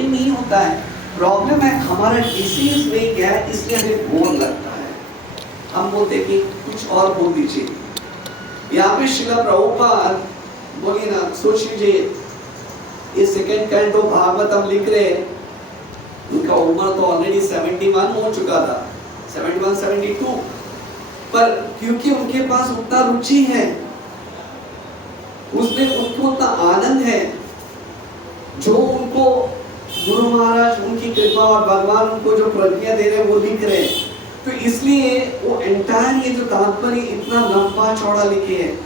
Protein नहीं होता है, प्रॉब्लम है हमारा डिसीज में क्या है, इसलिए हमें बोर लगता है। हम बोलते कि कुछ और बोल दीजिए। यहाँ पे श्रील प्रभुपाद बोलिए ना, सोच लीजिए ये सेकेंड कैंटो भागवतम लिख रहे हैं, उनका उम्र तो ऑलरेडी 71 हो चुका था, 71 72, पर क्योंकि उनके पास उतना रुचि है, उसमें उनको उतना आनंद है, जो उनको गुरु महाराज उनकी कृपा और भगवान उनको जो प्रज्ञा दे रहे हैं वो लिख रहे हैं, तो इसलिए वो एंटायर ये जो तात्पर्य इतना लंबा चौड़ा लिखे हैं।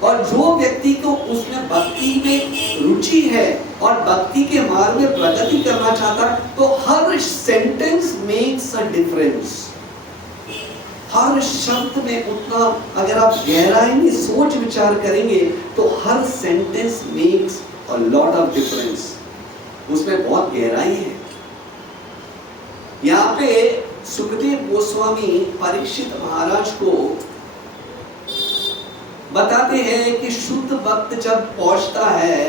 और जो व्यक्ति को उसमें भक्ति में रुचि है और भक्ति के मार्ग में प्रगति करना चाहता है, तो हर सेंटेंस मेक्स अ डिफरेंस। हर शब्द में उतना अगर आप गहराई में सोच विचार करेंगे तो हर sentence makes a lot of difference, उसमें बहुत गहराई है। यहाँ पे सुखदेव गोस्वामी परीक्षित महाराज को बताते हैं कि शुद्ध भक्त जब पहुंचता है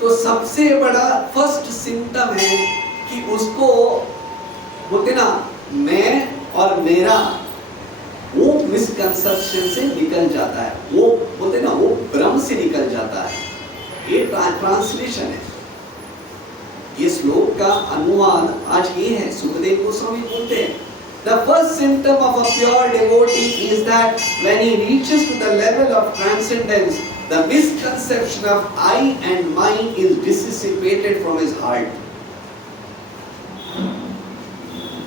तो सबसे बड़ा फर्स्ट सिम्टम है कि उसको बोलते ना मैं और मेरा, वो मिसकंसेप्शन से निकल जाता है, वो बोलते ना वो भ्रम से निकल जाता है। ये ट्रांसलेशन है। ये श्लोक का अनुवाद आज ये है, सुखदेव गोस्वामी बोलते हैं The first symptom of a pure devotee is that when he reaches to the level of transcendence, the misconception of I and mine is dissipated from his heart.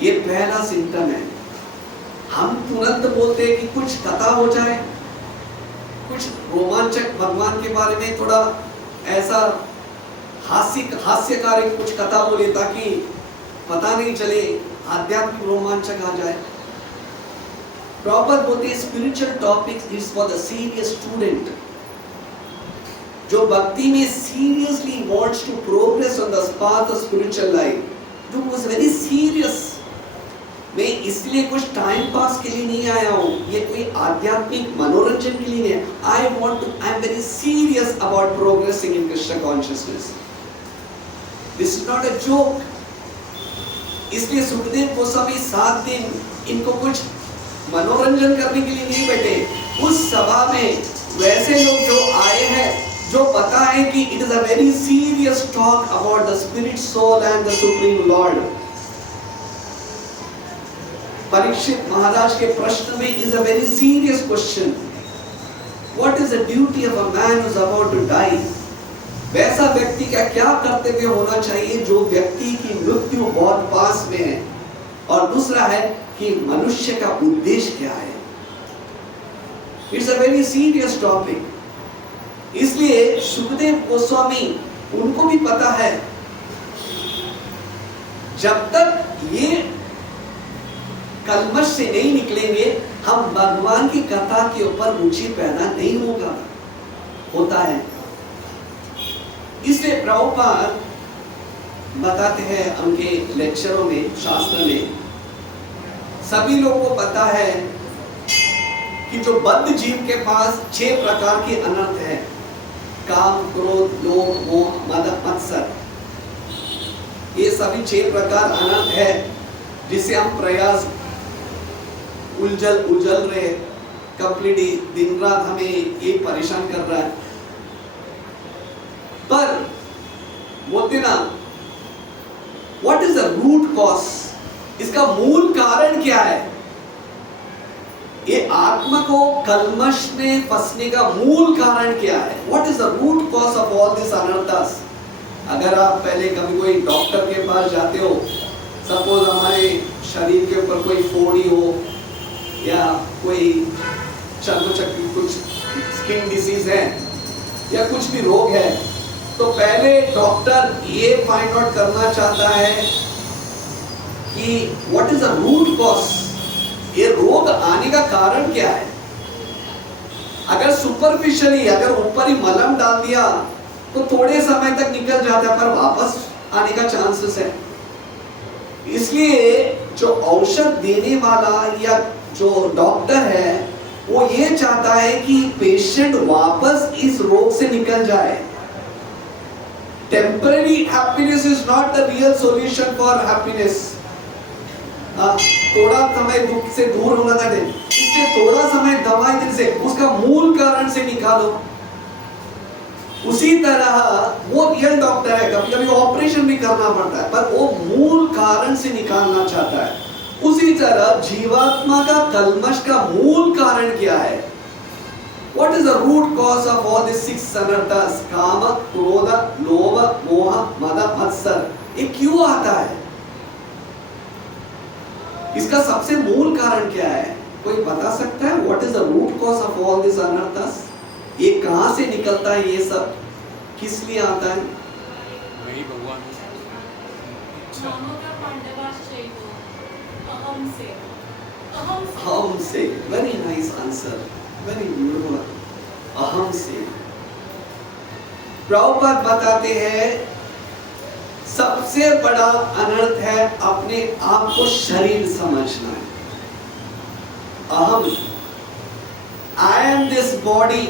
ये पहला सिम्टम है। हम तुरंत बोलते हैं कि कुछ कथा हो जाए, कुछ रोमांचक भगवान के बारे में थोड़ा ऐसा हास्यकारी कुछ कथा बोले ताकि पता नहीं चले, आध्यात्मिक रोमांचक आ जाए। प्रॉपर बोलते spiritual topics is for the serious student, जो भक्ति में seriously wants to progress on the path of spiritual life, जो वाज वेरी सीरियस। मैं इसलिए कुछ टाइम पास के लिए नहीं आया हूँ, ये कोई आध्यात्मिक मनोरंजन के लिए नहीं। I am very serious about progressing in Krishna consciousness. This is not a joke. इसलिए सुखदेव गोस्वामी 7 दिन इनको कुछ मनोरंजन करने के लिए नहीं बैठे। उस सभा में वैसे लोग जो आए हैं, जो पता है कि it is a very serious talk about the spirit, soul and the supreme lord. Parikshit Maharaj के प्रश्न में is a very serious question, what is the duty of a man who is about to die. वैसा व्यक्ति का क्या कर्तव्य होना चाहिए जो व्यक्ति की मृत्यु बहुत पास में है, और दूसरा है कि मनुष्य का उद्देश्य क्या है। It's a very serious topic. इसलिए सुखदेव गोस्वामी उनको भी पता है, जब तक ये कलमश से नहीं निकलेंगे हम भगवान की कथा के ऊपर रुचि पैदा नहीं होता है। इसलिए प्रभुपाद बताते हैं उनके लेक्चरों में, शास्त्र में, सभी लोगों को पता है कि जो बद्ध जीव के पास 6 प्रकार के अनर्थ है, काम, क्रोध, लोभ, मोह, मद, मत्सर, ये सभी 6 प्रकार अनर्थ है जिसे हम प्रयास उलझल रहे, कंप्लीटली दिन रात हमें ये परेशान कर रहा है। पर बोलते ना, what is the root cause, इसका मूल कारण क्या है। ये आत्मा को कलमश में फंसने का मूल कारण क्या है, what is the root cause of all this अनर्थस। अगर आप पहले कभी कोई डॉक्टर के पास जाते हो, सपोज हमारे शरीर के ऊपर कोई फोड़ी हो या कोई चर्मचक्र कुछ स्किन डिसीज है या कुछ भी रोग है, तो पहले डॉक्टर ये फाइंड आउट करना चाहता है कि what is the root cause, ये रोग आने का कारण क्या है। अगर सुपरफिशियली, अगर ऊपर ही मलहम डाल दिया तो थोड़े समय तक निकल जाता है, पर वापस आने का चांसेस है। इसलिए जो औषध देने वाला या जो डॉक्टर है वो ये चाहता है कि पेशेंट वापस इस रोग से निकल जाए। Temporary happiness is not the real solution for happiness. थोड़ा समय दुख से दूर होना था, इससे थोड़ा समय दवाई दिन से उसका मूल कारण से निकालो। उसी तरह वो रियल डॉक्टर है, कभी कभी ऑपरेशन भी करना पड़ता है, पर वो मूल कारण से निकालना चाहता है। उसी तरह जीवात्मा का कल्मश का मूल कारण क्या है? What is the root cause of all these 6 anarthas? काम, क्रोध, लोभ, मोह, मद, मत्सर। ये क्यों आता है? इसका सबसे मूल कारण क्या है? कोई बता सकता है? What is the root cause of all these anarthas? ये कहां से निकलता है? ये सब किस लिए आता है? वही भगवान अहम से। Very nice answer, very beautiful. अहम से। प्रभुपाद बताते हैं सबसे बड़ा अनर्थ है अपने आप को शरीर समझना है। अहम, आई एम दिस बॉडी,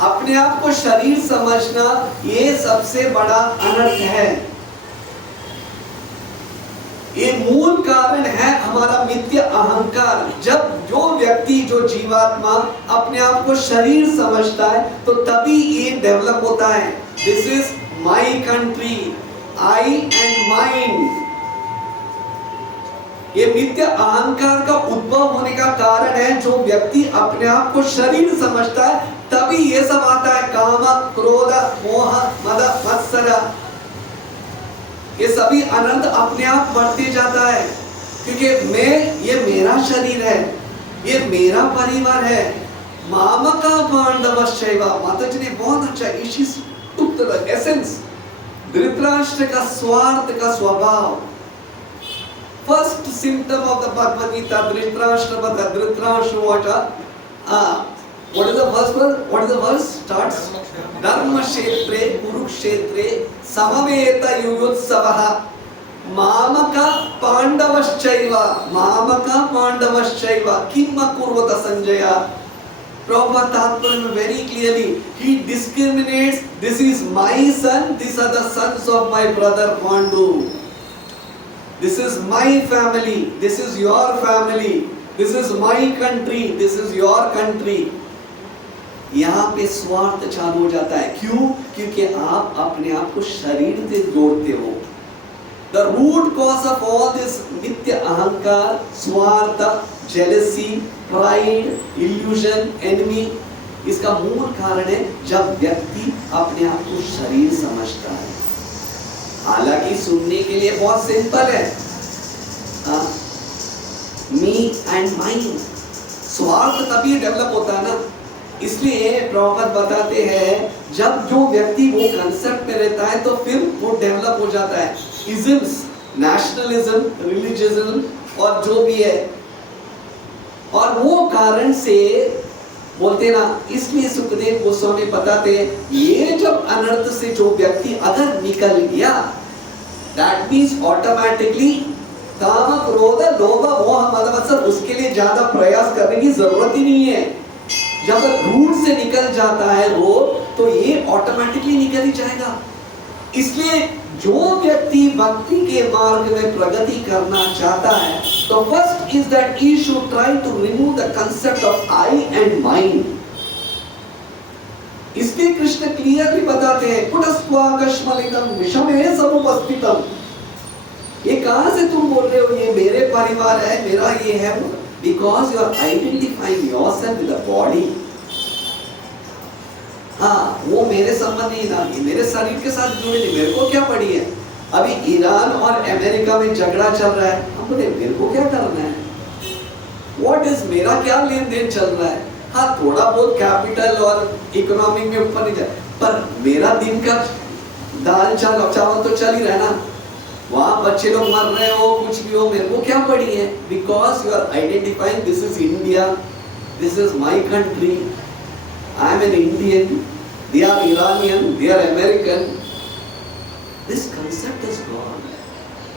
अपने आप को शरीर समझना, ये सबसे बड़ा अनर्थ है। ये मूल कारण है हमारा मिथ्या अहंकार। जब जो व्यक्ति, जो जीवात्मा अपने आप को शरीर समझता है तो तभी ये डेवलप होता है। This is my country, I and mine. ये मिथ्या अहंकार का उद्भव होने का कारण है। जो व्यक्ति अपने आप को शरीर समझता है तभी ये सब आता है, काम, क्रोध, मोह, मद, मत्सर। ये सभी अनंत अपने आप बढ़ते जाता है, क्योंकि ये मेरा शरीर है, ये मेरा परिवार है। मामका पांडवश्चैव, माताजी ने बहुत अच्छा इस टुक द एसेंस। धृतराष्ट्र का स्वार्थ का स्वभाव, first symptom of the Bhagavad Gita. Dhritarashtra बता, Dhritarashtra what is the first word? What is the verse? Starts dharma kshetre kurukshetre samaveta yuyutsavah mamaka pandavaschaiva kim akurvata Sanjaya. Prabhupada Thakur very clearly he discriminates. This is my son, these are the sons of my brother Pandu. This is my family, this is your family, this is my country, this is your country. यहाँ पे स्वार्थ चालू हो जाता है। क्यों? क्योंकि आप अपने आप को शरीर से जोड़ते हो। The root cause of all this मिथ्या अहंकार, स्वार्थ, jealousy, pride, illusion, enemy, इसका मूल कारण है जब व्यक्ति अपने आप को शरीर समझता है। हालांकि सुनने के लिए बहुत सिंपल है, me and mine। स्वार्थ तभी डेवलप होता है ना। इसलिए प्रभुपाद बताते हैं जब जो व्यक्ति वो कंसेप्ट में रहता है तो फिर वो डेवलप हो जाता है। इज्म्स, नेशनलिज्म, रिलीजियनिज्म और जो भी है, और वो कारण से बोलते ना। इसलिए सुखदेव गोस्वामी बताते हैं ये जब अनर्थ से जो व्यक्ति अगर निकल गया, दैट मीन्स ऑटोमेटिकली काम, क्रोध, लोभ, मोह, मद, मत्सर, उसके लिए ज्यादा प्रयास करने की जरूरत ही नहीं है। जब रूट से निकल जाता है वो, तो ये ऑटोमेटिकली निकल ही जाएगा। इसलिए जो व्यक्ति भक्ति के मार्ग में प्रगति करना चाहता है तो first is that he should try to remove the concept of I and mind. इसलिए कृष्ण क्लियरली बताते हैं कुटस्त्वाकश्मलिकं विषमे समुपस्थितम्। ये कहां से तुम बोल रहे हो ये मेरे परिवार है, मेरा ये है? Because you are identifying yourself with the body। हाँ, वो मेरे संबंध नहीं ना, ये मेरे शरीर के साथ जुड़े नहीं, मेरे को क्या पड़ी है? अभी ईरान और अमेरिका में झगड़ा चल रहा है, हम बोले मेरे को क्या करना है? What is, मेरा क्या लेन देन चल रहा है? हाँ, थोड़ा बहुत कैपिटल और इकोनॉमिक में ऊपर नहीं जाए, पर मेरा दिन का दाल चावल तो चल ही रहा है ना। वहाँ बच्चे लोग मर रहे हो, कुछ भी हो, मेरे को क्या पड़ी है? Because you are identifying this is India, this is my country, I am an Indian, they are Iranian, they are American. This concept is gone।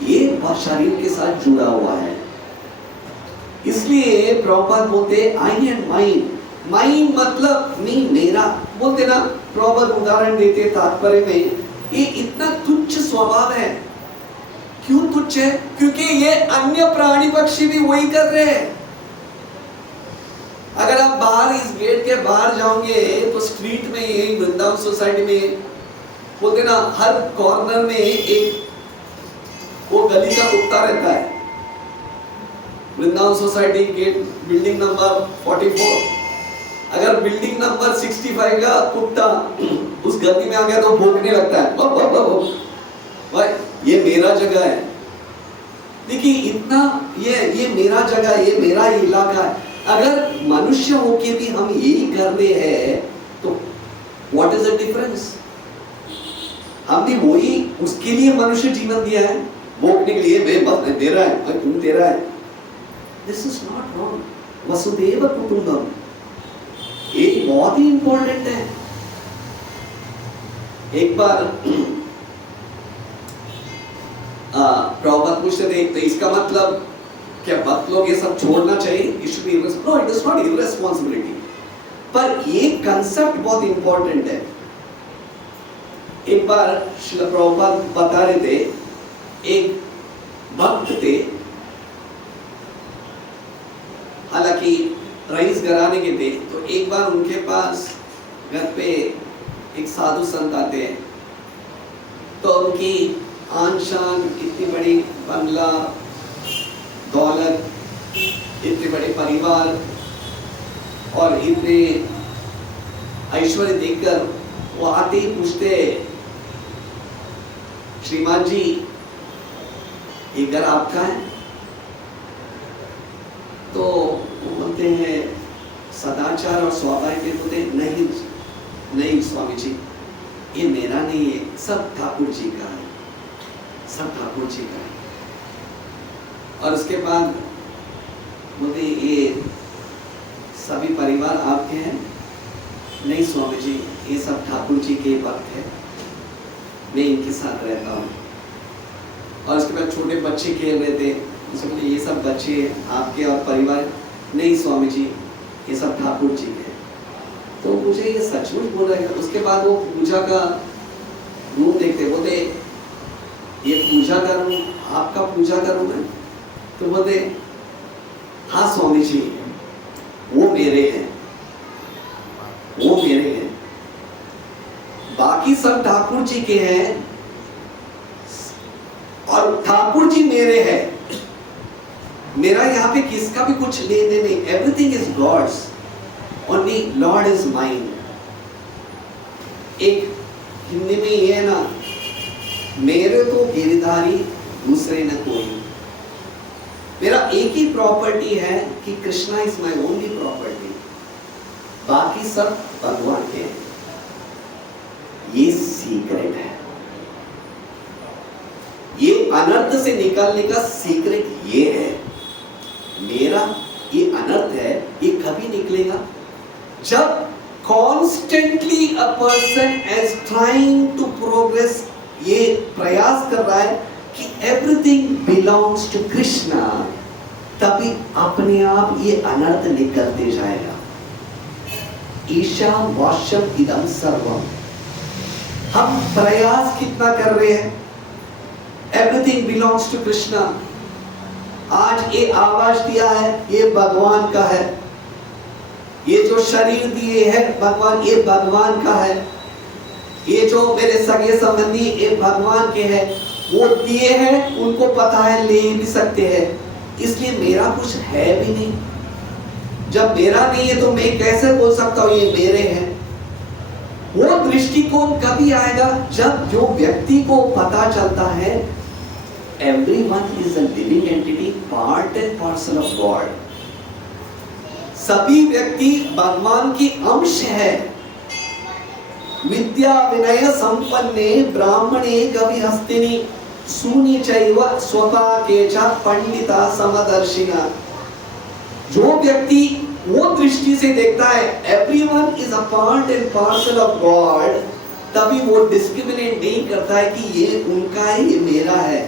ये शरीर के साथ जुड़ा हुआ है। इसलिए प्रभुपाद बोलते आई एंड माइन। माइन मतलब मी, मेरा। बोलते ना प्रॉपर उदाहरण देते तात्पर्य में, ये इतना तुच्छ स्वभाव है। क्यों तुच्छ है? क्योंकि ये अन्य प्राणी पक्षी भी वही कर रहे हैं। अगर आप बाहर इस गेट के बाहर जाओगे तो स्ट्रीट में, यही वृंदावन सोसाइटी में बोलते ना, हर कॉर्नर में एक वो गली का कुत्ता रहता है। Vrindavan society gate building number 44, अगर बिल्डिंग नंबर 65 का कुत्ता उस गली में आ गया तो भौंकने लगता है, भाई ये मेरा जगह है। देखिए इतना ये मेरा जगह है, ये मेरा इलाका है। अगर मनुष्य होके भी हम यही कर रहे हैं तो व्हाट इज द डिफरेंस? हम भी वही, उसके लिए मनुष्य जीवन दिया है, भोगने के लिए। मैं बस तेरा है, भाई तुम तेरा है। This is not wrong. वसुदेव कुटुंबम ये बहुत ही इंपॉर्टेंट है। एक बार प्रभुपाद पूछते थे, तो इसका मतलब क्या भक्त लोग ये सब छोड़ना चाहिए? It should be, no it is not irresponsibility, पर ये कंसेप्ट बहुत इंपॉर्टेंट है। एक बार श्रील प्रभुपाद बता रहे थे, एक भक्त थे, हालांकि रईस घराने के थे, तो एक बार उनके पास घर पे एक साधु संत आते हैं, तो उनकी आन शान, इतनी बड़ी बंगला, दौलत, इतने बड़े परिवार और इतने ऐश्वर्य देखकर वो आते ही पूछते, श्रीमान जी ये घर आपका है? तो वो बोलते हैं सदाचार और स्वाभाविक होते, नहीं स्वामी जी, ये मेरा नहीं है, सब ठाकुर जी का है, सब ठाकुर जी का है। और उसके बाद बोलते ये सभी परिवार आपके हैं? नहीं स्वामी जी, ये सब ठाकुर जी के भक्त है, मैं इनके साथ रहता हूँ। और उसके बाद छोटे बच्चे खेल रहे थे, उसमें बोले ये सब बच्चे आपके और परिवार? नहीं स्वामी जी, ये सब ठाकुर जी के। तो मुझे ये सचमुच बोल रहा है। उसके बाद वो पूजा का रूप देखते, बोलते ये पूजा करूं, आपका पूजा करूं मैं? तो बोलते हाँ स्वामी जी, वो मेरे हैं, वो मेरे हैं, बाकी सब ठाकुर जी के हैं और ठाकुर जी मेरे हैं। मेरा यहाँ पे किसका भी कुछ लेने नहीं, everything is God's, only Lord is mine. एक हिंदी में ये है ना, मेरे तो गिरधारी दूसरे न कोई। मेरा एक ही प्रॉपर्टी है कि Krishna is my only property, बाकी सब भगवान के हैं। ये सीक्रेट है, ये अनर्थ से निकलने का सीक्रेट ये है। मेरा ये अनर्थ है, ये कभी निकलेगा जब constantly a person is trying to progress, ये प्रयास कर रहा है कि एवरीथिंग बिलोंग्स टू कृष्णा, तभी अपने आप ये अनर्थ निकलते जाएगा। ईशा वाशम इदम सर्वम। हम प्रयास कितना कर रहे हैं? Everything belongs to Krishna. आज ये आवाज दिया है, ये भगवान का है। ये जो शरीर दिए है भगवान, ये भगवान का है। ये जो मेरे सगे संबंधी ये भगवान के हैं, वो दिए हैं, उनको पता है, ले भी सकते हैं, इसलिए मेरा कुछ है भी नहीं। जब मेरा नहीं है तो मैं कैसे बोल सकता हूँ ये मेरे हैं? वो दृष्टिकोण कभी आएगा जब जो व्यक्ति को पता चलता है everyone is a living entity, part and parcel of God. सभी व्यक्ति भगवान की अंश है। विद्या विनय संपन्ने ब्राह्मणे गविहस्तिनि सूनि चैव स्वपाके च पंडिता समदर्शिना। जो व्यक्ति वो दृष्टि से देखता है everyone is a part and parcel of God, तभी वो डिस्क्रिमिनेट नहीं करता है कि ये उनका है, ये मेरा है।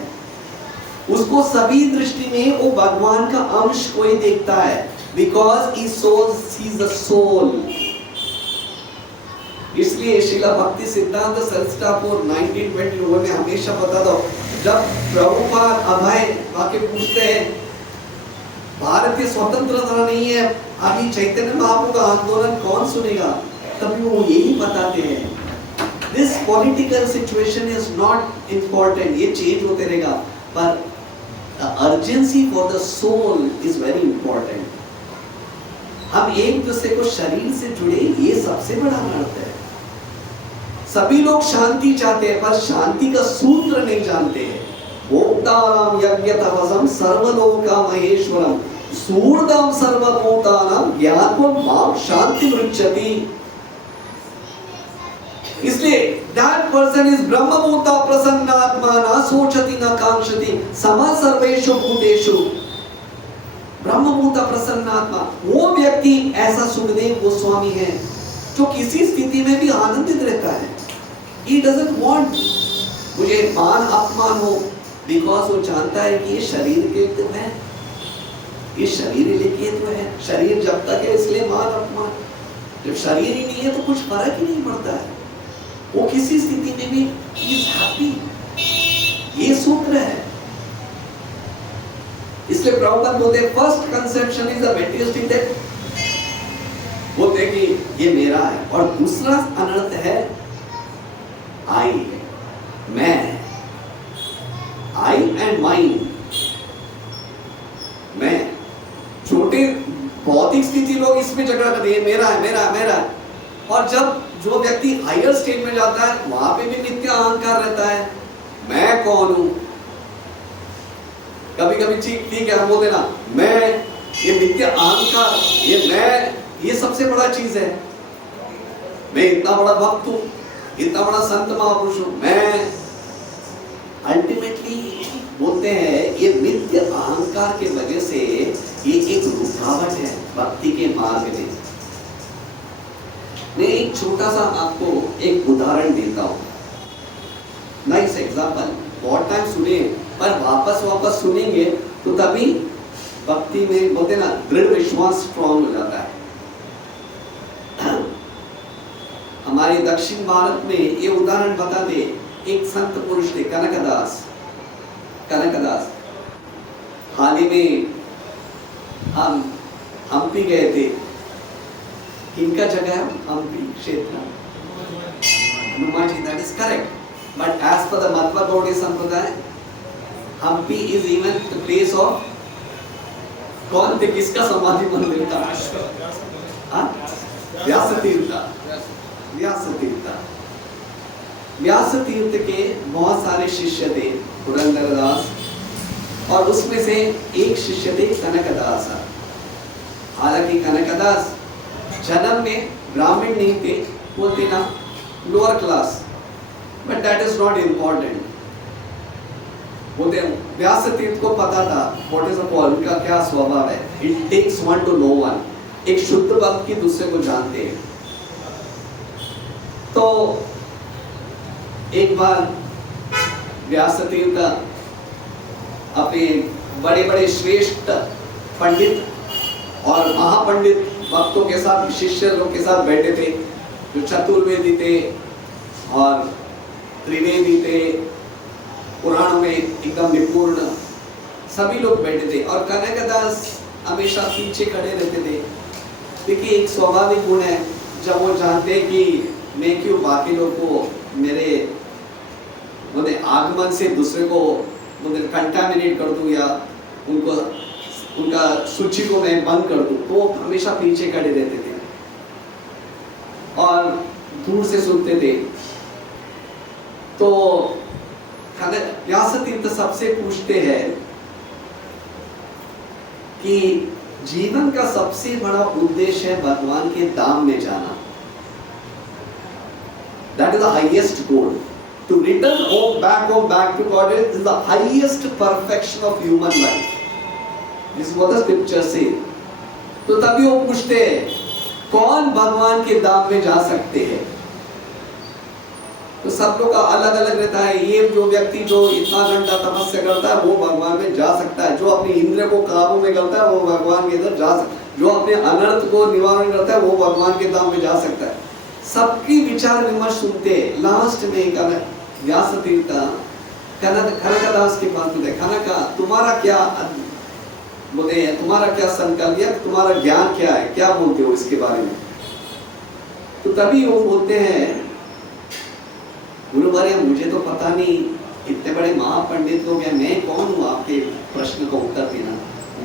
उसको सभी दृष्टि में वो भगवान का अंश कोई देखता है, because he sees the soul. इसलिए शिला भक्ति सिद्धांत सरस्वती ठाकुर 1920 में हमेशा बता दो, जब प्रभुपाद अभय वाक्य पूछते हैं भारतीय स्वतंत्रता नहीं है, अभी चैतन्य महाप्रभु का आंदोलन कौन सुनेगा, तभी वो यही बताते हैं this political situation is not important, ये चेंज होते रहेगा, पर urgency for the soul is very important. हम एक दूसरे को शरीर से जुड़े, ये सबसे बड़ा अर्थ है। सभी लोग शांति चाहते हैं पर शांति का सूत्र नहीं जानते हैं। भोक्तानां यज्ञ तपसं सर्वलोका महेश्वरम सूर्णम सर्वभूतानां ज्ञात्वं मां शांति पृच्छति। इसलिए that person is ब्रह्मभूता प्रसन्नात्मा न सोचति न कांक्षति समा सर्वेषु भूतेषु। ब्रह्मभूता प्रसन्नात्मा, वो व्यक्ति ऐसा सुखदेव गोस्वामी है जो किसी स्थिति में भी आनंदित रहता है। He doesn't want मुझे मान अपमान हो, बिकॉज वो जानता है कि ये शरीर के तो है, ये शरीर लेके तो है, शरीर जब तक है इसलिए मान अपमान, जब शरीर ही नहीं है तो कुछ फर्क ही नहीं पड़ता है। वो किसी स्थिति में भी he is happy, ये सूत्र है। इसलिए प्रभुपाद बोलते हैं first conception is the materialistic that, बोलते हैं कि ये मेरा है, और दूसरा अनर्थ है आई, मैं, आई एंड माइन, मैं। छोटे भौतिक स्थिति लोग इसमें झगड़ा करते हैं मेरा है मेरा है मेरा है, और जब जो व्यक्ति हायर स्टेट में जाता है वहां पे भी नित्य अहंकार रहता है, मैं कौन हूं। कभी कभी ठीक है हम बोलते ना मैं, ये नित्य अहंकार, ये मैं, ये सबसे बड़ा चीज है। मैं इतना बड़ा भक्त हूं, इतना बड़ा संत महापुरुष हूं, मैं अल्टीमेटली बोलते हैं ये नित्य अहंकार के वजह से ये एक रुकावट है भक्ति के मार्ग में। मैं एक छोटा सा आपको एक उदाहरण देता हूं, नाइस एग्जांपल, बहुत टाइम सुने पर वापस सुनेंगे तो तभी भक्ति में बोलते ना दृढ़ विश्वास स्ट्रॉन्ग हो जाता है। हमारे दक्षिण भारत में ये उदाहरण बता दे, एक संत पुरुष थे कनकदास। हाल ही में हम हम्पी गए थे। किनका जगह है हम्पी क्षेत्र? Hanumanji, that is correct, but as per the Madhva Gaudiya Sampradaya Hampi is even the place of कौन थे, किसका समाधि मंदिर था? व्यास तीर्थ के बहुत सारे शिष्य थे, पुरंदरदास, और उसमें से एक शिष्य थे कनकदास। हालांकि कनकदास जन्म में ब्राह्मण नहीं थे, बोलते ना lower class, but that is not important. बोलते व्यास तीर्थ को पता था व्हाट इज द कॉल, उनका क्या स्वभाव है, it takes one to know one, एक शुद्ध भक्त की दूसरे को जानते हैं। तो एक बार व्यास तीर्थ अपने बड़े बड़े श्रेष्ठ पंडित और महापंडित भक्तों के साथ, शिष्य लोग के साथ बैठे थे, जो चतुर्वेदी थे और त्रिवेदी थे, पुराणों में एकदम निपुण सभी लोग बैठे थे, और कनकदास हमेशा पीछे खड़े रहते थे। देखिए एक स्वाभाविक गुण है, जब वो जानते हैं कि मैं क्यों बाकी लोग को मेरे आगमन से दूसरे को कंटामिनेट कर दूं या उनका सूची को मैं बंद कर दूं, तो हमेशा पीछे खड़े रहते थे और दूर से सुनते थे। तो व्यास तीर्थ सबसे पूछते हैं कि जीवन का सबसे बड़ा उद्देश्य है भगवान के धाम में जाना, that is the highest goal, to return back to God is the highest perfection of human life, this is what the scripture says। तो तभी वो पूछते हैं कौन भगवान के धाम में जा सकते हैं। तो सब लोग का अलग अलग रहता है। ये जो व्यक्ति जो इतना घंटा तपस्या करता है वो भगवान में जा सकता है, जो अपनी इंद्रिय को काबू में करता है वो भगवान के अंदर जा सकता है, जो अपने अनर्थ को निवारण करता है वो भगवान के धाम में जा सकता है। सबकी विचार विमर्श सुनते लास्ट में व्यास तीर्थ कनकदास के पास बोले, कनक तुम्हारा क्या बोले, तुम्हारा क्या संकल्प या तुम्हारा ज्ञान क्या है, क्या बोलते हो इसके बारे में? तो तभी वो बोलते हैं, गुरुवर्य मुझे तो पता नहीं, इतने बड़े महापंडित लोग हैं, मैं कौन हूँ आपके प्रश्न को उत्तर देना,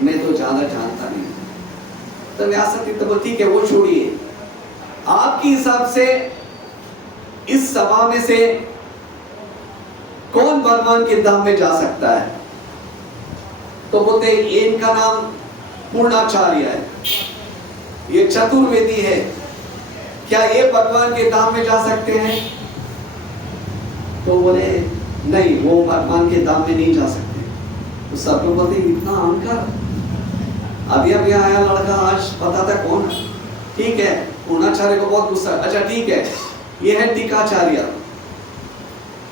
मैं तो ज्यादा जानता नहीं। तो व्यास तीर्थ तो ठीक है, वो छोड़िए, आपके हिसाब से इस सभा में से कौन भगवान के धाम में जा सकता है? तो बोलते हैं इनका नाम पूर्णाचार्य है, ये चतुर्वेदी है, क्या ये भगवान के धाम में जा सकते हैं? तो बोले नहीं, वो भगवान के धाम में नहीं जा सकते। तो सब लोग बोलते इतना अहंकार, अभी अभी आया लड़का, आज पता था कौन है। ठीक है, पूर्णाचार्य को बहुत गुस्सा, अच्छा ठीक है, ये है टीकाचार्य,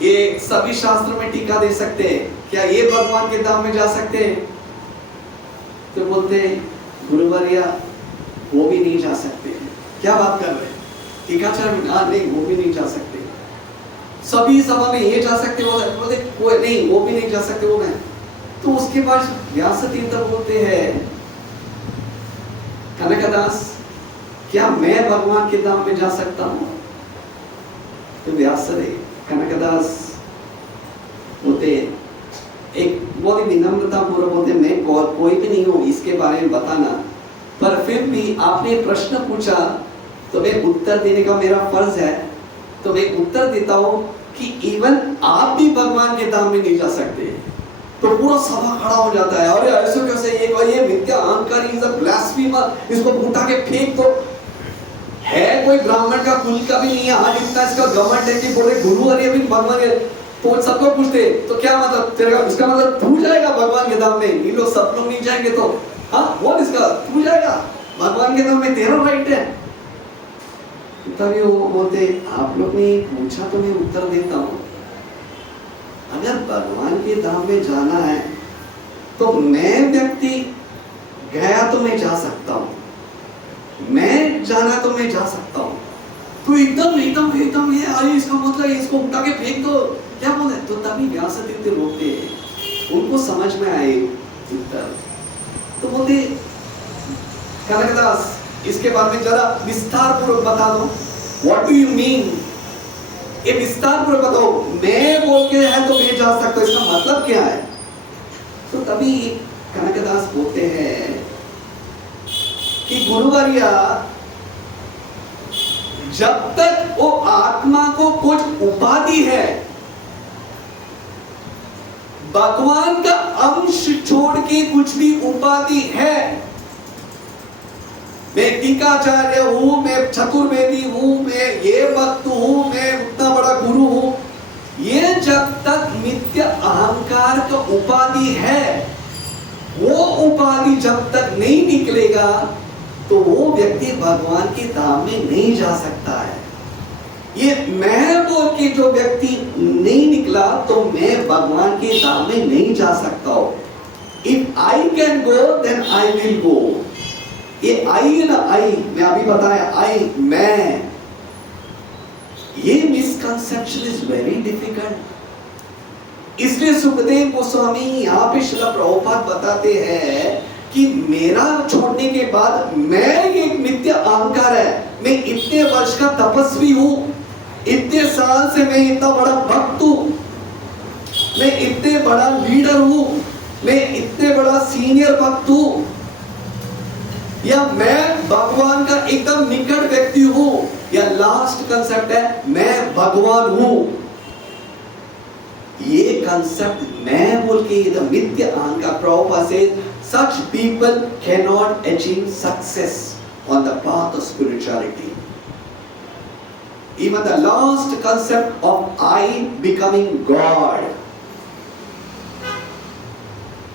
ये सभी शास्त्र में टीका दे सकते हैं, क्या ये भगवान के धाम में जा सकते हैं? तो बोलते हैं गुरुवर्य वो भी नहीं जा सकते। क्या बात कर रहे हैं? टीकाचार्य नहीं, वो भी नहीं जा सकते। सभी सभा में ये जा सकते, बोलते कोई नहीं, वो भी नहीं जा सकते, वो मैं। तो उसके बाद व्यास तीर्थ बोलते हैं, कनकदास क्या मैं भगवान के धाम में जा सकता हूं? तो व्यास कनकदास बोलते एक बहुत ही विनम्रता पूर्वक बोलते, मैं कोई भी नहीं हूं इसके बारे में बताना, पर फिर भी आपने प्रश्न पूछा तो मैं उत्तर देने का मेरा फर्ज है, तो मैं उत्तर देता हूं कि इवन आप भी भगवान के धाम में नहीं जा सकते। तो पूरा सभा खड़ा हो जाता है, अरे ऐसे कैसे, ये मिथ्या अहंकारी, इज अ ब्लास्फेमर, इसको उठा के फेंक दो। है कोई ब्राह्मण का कुल का भी नहीं है, आज इतना इसका घमंड है कि बोले गुरु अरे भी भगवान के, तो सबको पूछते तो क्या मतलब तेरा, इसका मतलब तू जाएगा भगवान के धाम में? इन लोग सब लोग नहीं जाएंगे तो हाँ वो इसका तू जाएगा भगवान के धाम में, तेरा राइट है। तभी वो बोलते आप लोग ने पूछा तो मैं उत्तर देता हूँ, अगर भगवान के धाम में जाना है तो मैं व्यक्ति गया तो मैं जा सकता हूँ, मैं जाना तो मैं जा सकता हूँ। तो एकदम एकदम एकदम ये आई, इसका मतलब इसको उठा के फेंक दो, क्या बोले? तो तभी व्यास तीर्थ रोकते हैं, उनको समझ में आए उत्तर। तो बोलते कनकदास इसके बारे में जरा विस्तार पूर्वक बता दो, व्हाट डू यू मीन? ये विस्तार पूर्वक बताओ, मैं बोल के है तो मैं जा सकता हूं, इसका मतलब क्या है? तो तभी कनकदास बोलते हैं कि गुरुवर्य जब तक वो आत्मा को कुछ उपाधि है, भगवान का अंश छोड़ के कुछ भी उपाधि है, मैं टीकाचार्य हूं, मैं चतुर्वेदी हूं, मैं ये भक्त हूं, मैं उतना बड़ा गुरु हूं, ये जब तक मिथ्या अहंकार का उपाधि है, वो उपाधि जब तक नहीं निकलेगा तो वो व्यक्ति भगवान के धाम में नहीं जा सकता है। ये मैं बोल के जो व्यक्ति नहीं निकला तो मैं भगवान के धाम में नहीं जा सकता हूं। If I can go then I will go. ये आई है ना, आई मैं अभी बताया, आई मैं, ये मिसकंसेप्शन इज वेरी डिफिकल्ट। इसलिए सुखदेव गोस्वामी यहाँ पे श्रील प्रभुपाद बताते हैं कि मेरा छोड़ने के बाद मैं एक मिथ्या अहंकार है, मैं इतने वर्ष का तपस्वी हूं, इतने साल से मैं इतना बड़ा भक्त हूं, मैं इतने बड़ा लीडर हूं, मैं इतने बड़ा सीनियर भक्त हूं, या मैं भगवान का एकदम निकट व्यक्ति हूं, या लास्ट कंसेप्ट है मैं भगवान हूं। ये कंसेप्ट मैं बोल के द मिथ्या अहंकार, प्रभुपाद से such people cannot achieve success on the path of spirituality. Even the last concept of I becoming God,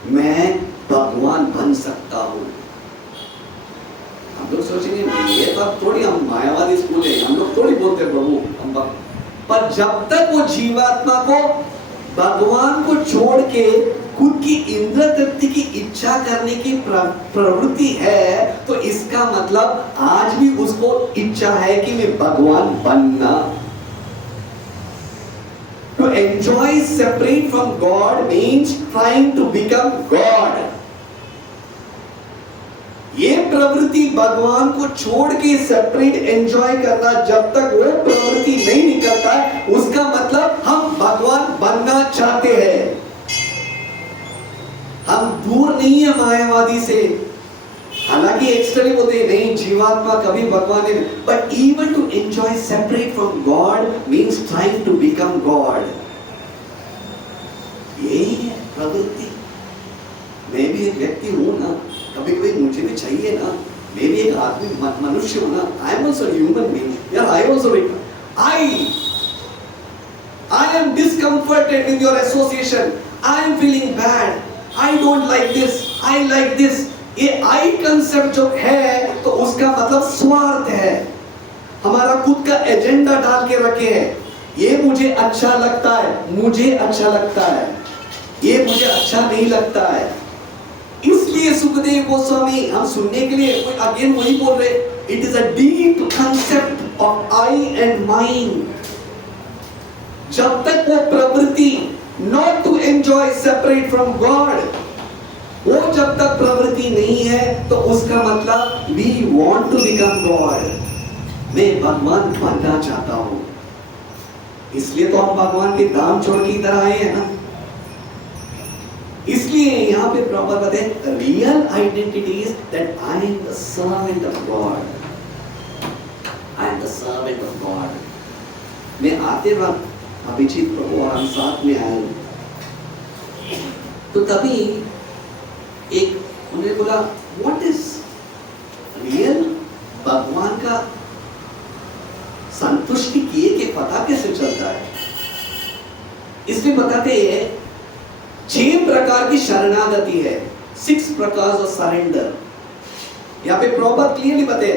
मैं भगवान बन सकता हूं। हम लोग सोचेंगे ये तो थोड़ी हम मायावादी स्कूल है, हम लोग थोड़ी बोलते प्रभु हम भक्त, पर जब तक वो जीवात्मा को भगवान को छोड़ के खुद की इंद्रिय तृप्ति की इच्छा करने की प्रवृत्ति है, तो इसका मतलब आज भी उसको इच्छा है कि मैं भगवान बनना। To enjoy separate from God means trying to become God. ये प्रवृत्ति भगवान को छोड़ के सेपरेट एंजॉय करना, जब तक वो प्रवृत्ति नहीं निकलता है, उसका मतलब हम भगवान बनना चाहते हैं। हम दूर नहीं है मायावादी से। हालांकि एक्सटर्नली बोलते हैं नहीं, जीवात्मा कभी भगवान नहीं, but even to enjoy separate from God means trying to become God. यही है प्रवृत्ति। मैं भी एक व्यक्ति हूं ना, कभी कभी मुझे भी चाहिए ना, मैं भी एक आदमी मनुष्य हूं ना, I am also human being यार, I also I am discomforted with your association, I am feeling bad, I don't like this, I like this. ये आई कंसेप्ट जो है, तो उसका मतलब स्वार्थ है, हमारा खुद का एजेंडा डाल के रखे हैं। ये मुझे अच्छा लगता है, मुझे अच्छा लगता है, ये मुझे अच्छा नहीं लगता है। इसलिए सुखदेव गोस्वामी हम सुनने के लिए अगेन वही बोल रहे, it is a deep concept of I and mind. जब तक वो प्रवृत्ति not to enjoy separate from God, वो जब तक प्रवृत्ति नहीं है, तो उसका मतलब we want to become God, मैं भगवान बनना चाहता हूं। इसलिए तो हम भगवान के धाम छोड़ के इधर आए हैं ना। इसलिए यहाँ पे प्रॉपर बात है, real identity is that I am the servant of God, I am the servant of God. मैं आते वक्त अभिजीत प्रभु और हम साथ में आए, तो तभी एक उन्होंने बोला व्हाट इज रियल, भगवान का संतुष्टि किए के पता कैसे चलता है। इसलिए बताते हैं 6 प्रकार की शरणागति है, 6 प्रकार ऑफ सरेंडर। यहाँ पे प्रॉपर क्लियरली बताए,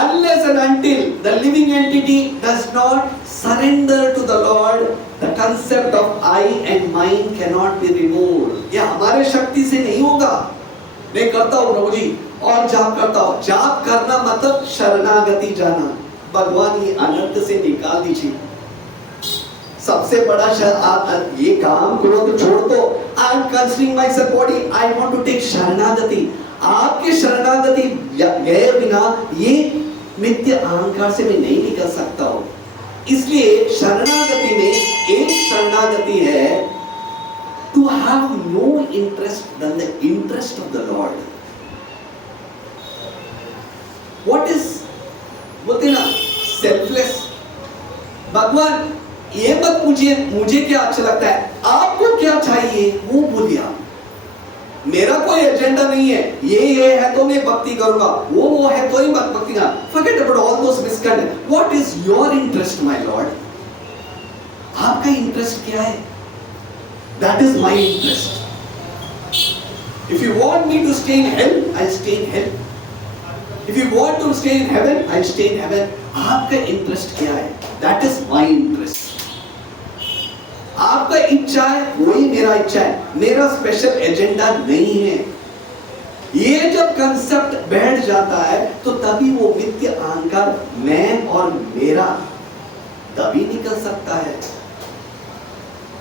unless and until the living entity does not surrender to the Lord, the concept of I and mine cannot be removed। यह हमारे शक्ति से नहीं होगा। मैं करता हूँ प्रभु जी और जाप करता हूँ, जाप करना मतलब शरणागति जाना, भगवान ये अनर्थ से निकाल दीजिए। सबसे बड़ा आप ये काम करो तो छोड़ दो, I am considering my self body, I want to take शरणागति। आपके शरणागति गए बिना ये मिथ्या अहंकार से मैं नहीं निकल सकता हूं। इसलिए शरणागति में एक शरणागति है to have no interest then the interest of the Lord. What is बोलते ना सेल्फलेस। भगवान ये मत पूछिए मुझे क्या अच्छा लगता है, आपको क्या चाहिए वो बोलिए। मेरा कोई एजेंडा नहीं है, ये है तो मैं भक्ति करूंगा, वो है तो ही भक्ति करूंगा। Forget about all those misconduct. What is your interest my Lord, आपका इंटरेस्ट क्या है, that is my interest. If you want me to stay in hell, I stay in hell. If you want to stay in heaven, I stay in heaven. आपका interest क्या है, that is my interest. आपका इच्छा है वही मेरा इच्छा है, मेरा स्पेशल एजेंडा नहीं है। ये जब कंसेप्ट बैठ जाता है, तो तभी वो मिथ्या अहंकार मैं और मेरा तभी निकल सकता है।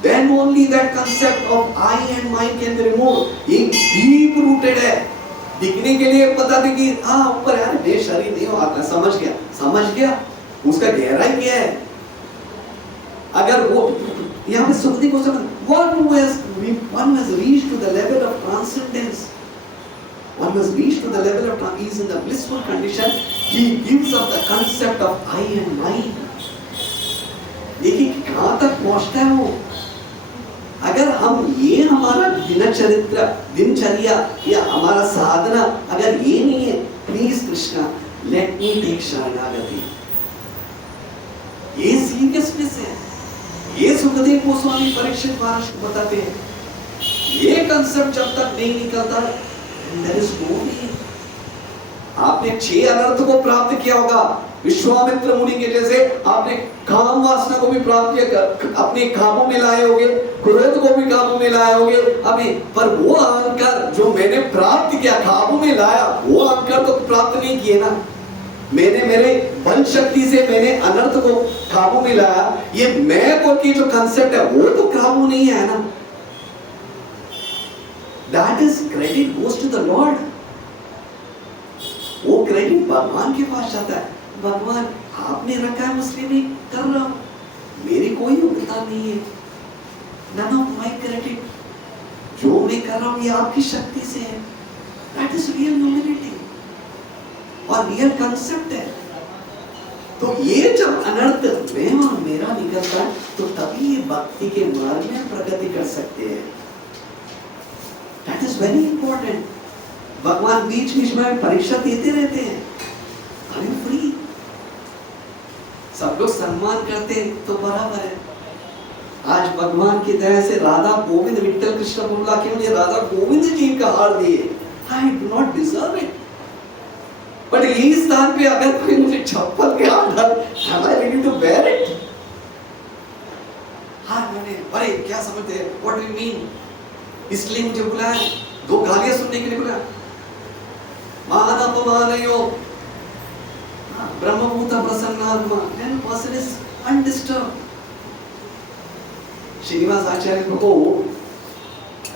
Then only that concept of I and mine can be removed। ये deep rooted है। दिखने के लिए पता थी कि हाँ ऊपर यार ये शरीर नहीं आता, समझ गया उसका गहराई क्या है। अगर वो यहाँ पे Sukhdev Goswami one who has reached to the level of transcendence, one who has reached to the level of he is in the blissful condition, he gives up the concept of I and mine। देखिए कहाँ तक पहुँचता है वो। अगर हम ये हमारा दिनचर्या या हमारा साधना अगर ये नहीं है, please Krishna let me take शरणागति। ये सीरियसनेस है। ये सुखदेव गोस्वामी परीक्षित महाराज को बताते हैं। ये कंसेप्ट जब तक नहीं निकलता, देयर इज नो वे। आपने 6 अनर्थ को प्राप्त किया होगा, विश्वामित्र मुनि के जैसे आपने काम वासना को भी प्राप्त किया, अपने काबू में लाए होगे। क्रोध को भी काबू में लाए होंगे अभी, पर वो अहंकार जो मैंने प्राप्त किया, काबू में लाया, वो अहंकार तो प्राप्त नहीं किए ना। मैंने मेरे बल शक्ति से मैंने अनर्थ को काबू में लाया, ये मैं को की जो कंसेप्ट है वो तो काबू नहीं है ना। That is credit goes to the Lord. वो क्रेडिट भगवान के पास जाता है। भगवान आपने रखा है इसलिए मैं कर रहा हूं, मेरी कोई योग्यता नहीं है। None of my credit, जो मैं कर रहा हूं ये आपकी शक्ति से है। That is real humility और रियल कंसेप्ट है। तो ये जब अनर्थ मैं और मेरा निकलता है तो तभी ये भक्ति के मार्ग में प्रगति कर सकते हैं। That is very important. भगवान बीच बीच में परीक्षा देते रहते हैं। Are you free? सब लोग सम्मान करते हैं तो बराबर है। आज भगवान की दया से राधा गोविंद विट्ठल कृष्ण बोला कि मुझे राधा गोविंद जी का हार दिए। I do not deserve it. But यही स्थान पे अगर कोई मुझे चप्पल के हाथ डाल, am I ready to bear it? हाँ मैंने, अरे क्या समझते हैं? What do you mean? इसलिए मुझे बुलाया, दो गालियां सुनने के लिए बुलाया। मान अपमानयो, ब्रह्मभूत प्रसन्नात्मा, then person is undisturbed. Srinivas आचार्य को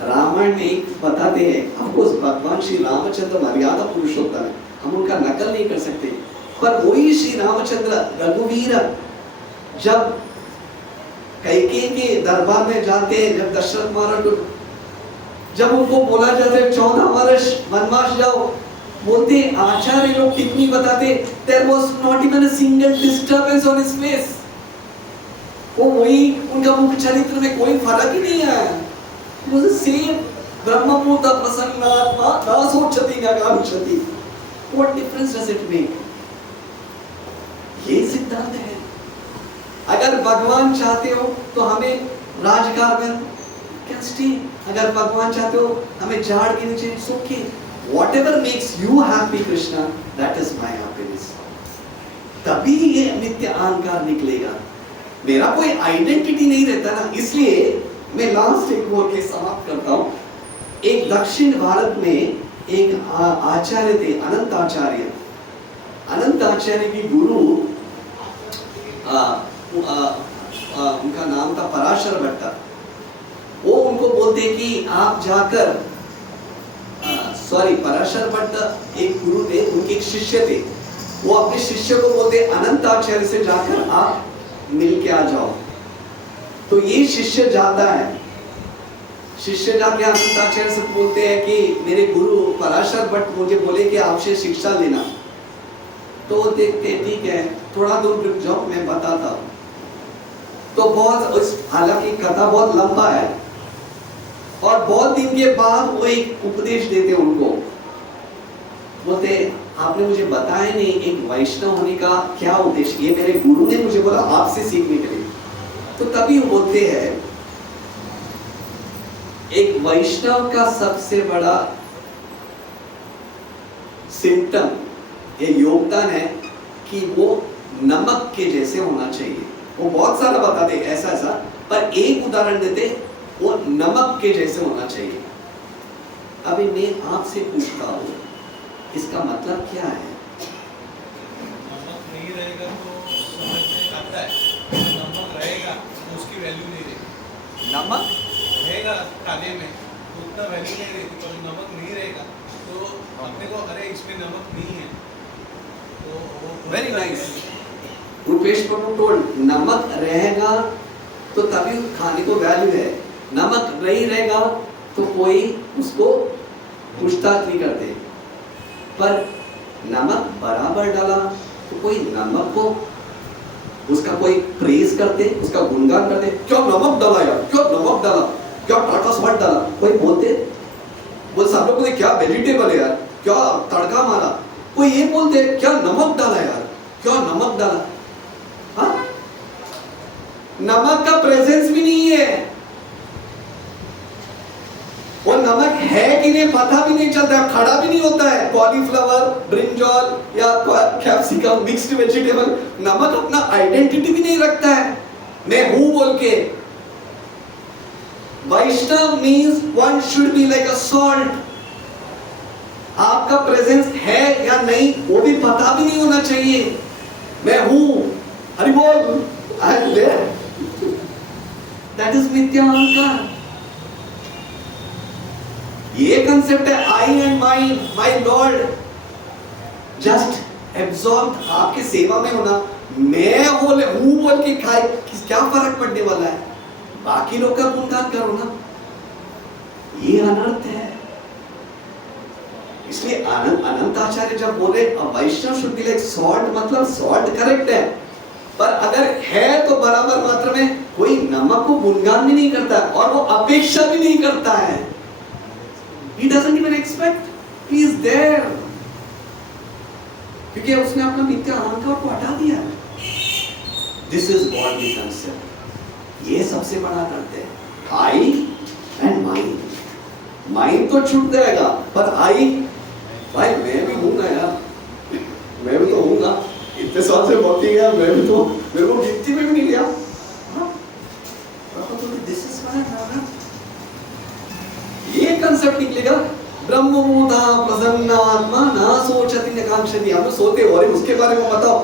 रामायण में बताते हैं, ऑफकोर्स भगवान श्री रामचंद्र मर्यादा पुरुषोत्तम है, हम उनका नकल नहीं कर सकते, पर वही श्री रामचंद्र रघुवीर जब कैकेयी के दरबार में जाते हैं, जब दशरथ महाराज को जब उनको बोला जाता है 14 वर्ष वनवास जाओ, बोलते आचार्य लोग टिप्पणी बताते there was not even a single disturbance on his face. वो वही उनका मुख चरित्र में कोई फर्क ही नहीं आया। It was the same ब्रह्मभूत प्रसन्नात्मा न सोचति न कांक्षति। What difference does it make? ये सिद्धांत है। अगर भगवान चाहते हो तो हमें राजकार में can stay. अगर भगवान चाहते हो हमें झाड़ के नीचे सुखी, whatever makes you happy Krishna, that is my happiness. तभी ये नित्य अहंकार निकलेगा। मेरा कोई आइडेंटिटी नहीं रहता ना, इसलिए मैं लास्ट एक बोल के समाप्त करता हूँ। एक दक्षिण भारत में एक आचार्य थे, अनंत आचार्य। अनंत आचार्य की गुरु उनका नाम था पराशर भट्ट। वो उनको बोलते कि आप जाकर पराशर भट्ट एक गुरु थे, उनके एक शिष्य थे। वो अपने शिष्य को बोलते अनंत आचार्य से जाकर आप मिल के आ जाओ। तो ये शिष्य जाता है, शिष्य जाके अनंत आचार्य से बोलते हैं कि मेरे गुरु पराशर भट्ट मुझे बोले कि आपसे शिक्षा लेना। तो वो देखते ठीक है, थोड़ा दूर रुक जाओ मैं बताता हूँ। तो बहुत, हालांकि कथा बहुत लंबा है, और बहुत दिन के बाद वो एक उपदेश देते उनको, बोलते आपने मुझे बताया नहीं एक वैष्णव होने का क्या उद्देश्य, ये मेरे गुरु ने मुझे बोला आपसे सीखने के लिए। तो तभी वो बोलते हैं एक वैष्णव का सबसे बड़ा सिम्टम, ये योगदान है कि वो नमक के जैसे होना चाहिए। वो बहुत सारा बताते ऐसा ऐसा, पर एक उदाहरण देते, वो नमक के जैसे होना चाहिए। अभी मैं आपसे पूछता हूँ, इसका मतलब क्या है? नमक नहीं रहेगा तो समझ में आता है, नमक रहेगा तो उसकी वैल्यू नहीं रहेगी। नमक रहेगा खाने में तो उतना वैल्यू नहीं रहेगी, पर नमक नहीं रहेगा तो अपने को अरे इसमें नमक नहीं है तो वेरी नाइस। रुपेश प्रभु टोल्ड नमक रहेगा तो तभी खाने को वैल्यू है, नमक नहीं रहेगा तो कोई उसको पूछताछ नहीं करते। पर नमक बराबर डाला तो कोई नमक को उसका कोई प्रेज करते, उसका गुणगान करते, क्यों नमक डाला यार, क्यों नमक डाला, क्या टाटा स्मार्ट डाला, कोई बोलते बोल सब लोग बोलते क्या वेजिटेबल है यार, क्या तड़का मारा, कोई ये बोलते क्या नमक डाला यार, क्या नमक डाला। हाँ, नमक का प्रेजेंस भी नहीं है, वो नमक है कि नहीं पता भी नहीं चलता, खड़ा भी नहीं होता है। कॉलीफ्लावर, ब्रिंजॉल या कैप्सिकम, मिक्स्ड वेजिटेबल, नमक अपना आइडेंटिटी भी नहीं रखता है, मैं हूं बोल के। Vaishnav means one should be like a salt. आपका प्रेजेंस है या नहीं वो भी पता भी नहीं होना चाहिए। मैं हूं, हरि बोल, I am there, that is मिथ्या अहंकार। ये कंसेप्ट है I and my, my lord. Just absorb, आपके सेवा में होना। मैं हूं बोल के खाए क्या फर्क पड़ने वाला है? बाकी लोग का गुणगान करो ना, ये अनर्थ है। इसलिए अनंत आचार्य जब बोले वैष्णव शुड बी लाइक सॉल्ट, मतलब सॉल्ट करेक्ट है, पर अगर है तो बराबर मात्रा में। कोई नमक को गुणगान भी नहीं करता और वो अपेक्षा भी नहीं करता है। He doesn't even expect, he is there, क्योंकि उसने अपना मिथ्या अहंकार को हटा दिया। This is what we concept. ये सबसे बड़ा करते हैं आई एंड माइंड। माइंड तो छूट जाएगा, पर आई, भाई मैं भी हूँ ना यार, मैं भी तो हूँ ना, इतने साल से बहुत ही गया, मैं भी तो, मेरे को गिनती में भी नहीं लिया। दिस इज व्हाट ये कंसेप्ट निकलेगा। ब्रह्मभूता प्रसन्नात्मा न सोचति न कांक्षति। हम सोते हो और उसके बारे में बताओ,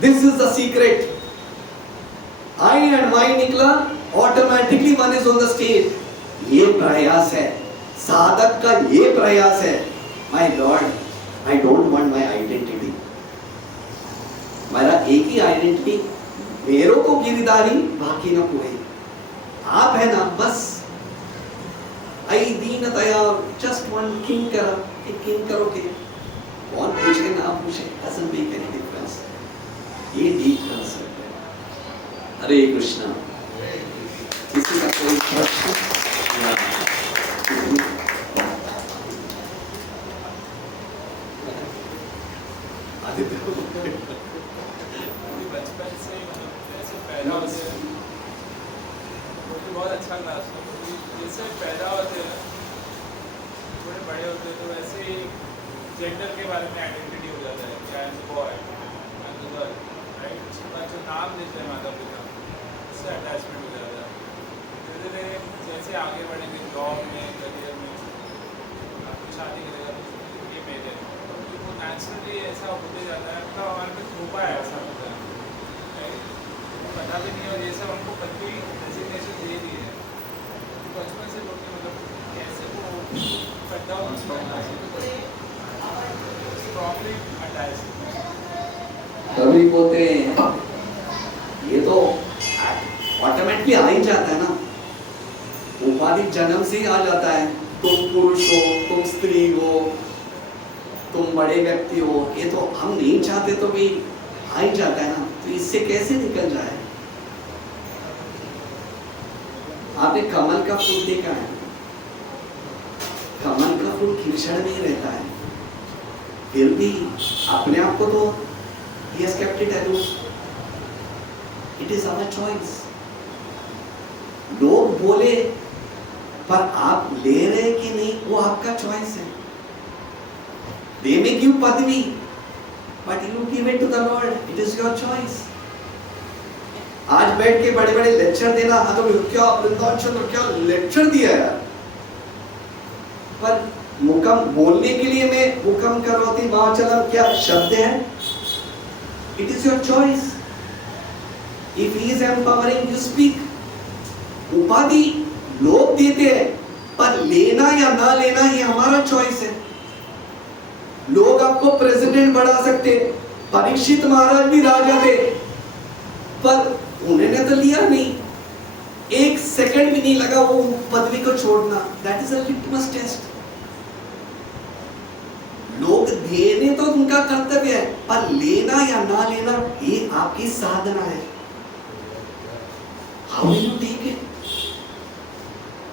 this is the secret. I and my निकला, automatically one is on the stage. ये प्रयास है साधक का, ये प्रयास है। My lord, I don't want my identity. मेरा एक ही आइडेंटिटी, मेरे को गिरधारी, बाकी न कोई। आप है ना, बस आई दीनतया जस्ट वन किंकर, एक किंकरों के कौन पूछे ना पूछे, doesn't make any difference। ये डीप कंसेप्ट है। हरे कृष्णा। किसी का कोई प्रश्न? आदित्य बचपन से ऐसे पैदा होते हैं, मुझे बहुत अच्छा क्लास था। जैसे पैदा होते हैं, थोड़े बड़े होते हैं, तो वैसे ही जेंडर के बारे में आइडेंटिटी हो जाता है कि I am boy, I am girl, right. उसके बाद जो नाम देते हैं माता पिता, उससे अटैचमेंट हो जाता है। धीरे धीरे जैसे आगे बढ़ेंगे जॉब में, करियर में, आपकी शादी करेगा तो ये मेरे, तो वो नेचुरली ऐसा होते जाता है। मतलब हमारे में थोपा है ऐसा होता है, राइट। पता भी नहीं, और ये सब हमको पति डेजिग्नेशन दे दी है बचपन से। लोग मतलब कैसे वो पैदा स्ट्रॉन्गली अटैच। कभी बोलते हैं ये तो ऑटोमेटिकली आ ही जाता है ना, उपाधि जन्म से ही आ जाता है। तुम पुरुष हो, तुम स्त्री हो, तुम बड़े व्यक्ति हो, ये तो हम नहीं चाहते तो भी आ ही जाता है ना। तो इससे कैसे निकल जाए? आपने कमल का फूल देखा है? कमल का फूल खिलछड़ नहीं रहता है, फिर भी अपने आप को तो he has kept it aloof. It is our choice. लोग बोले पर आप ले रहे कि नहीं वो आपका चॉइस है। They may give पदवी, but you give it to the Lord. It is your choice. आज बैठ के बड़े बड़े लेक्चर देना, हाँ तो क्या वृंदावन चंद्र क्या लेक्चर दिया यार, पर मुकम बोलने के लिए मैं मुकम करोति माचलम क्या शब्द है? It is your choice. If he is empowering you speak. उपाधि लोग देते हैं, पर लेना या ना लेना ये हमारा चॉइस है। लोग आपको प्रेसिडेंट बना सकते, परीक्षित महाराज भी राजा थे, पर उन्होंने तो लिया नहीं, एक सेकंड भी नहीं लगा वो पदवी को छोड़ना। That is a litmus test. लोग देने तो उनका कर्तव्य है, पर लेना या ना लेना ये आपकी साधना है। How will you take it?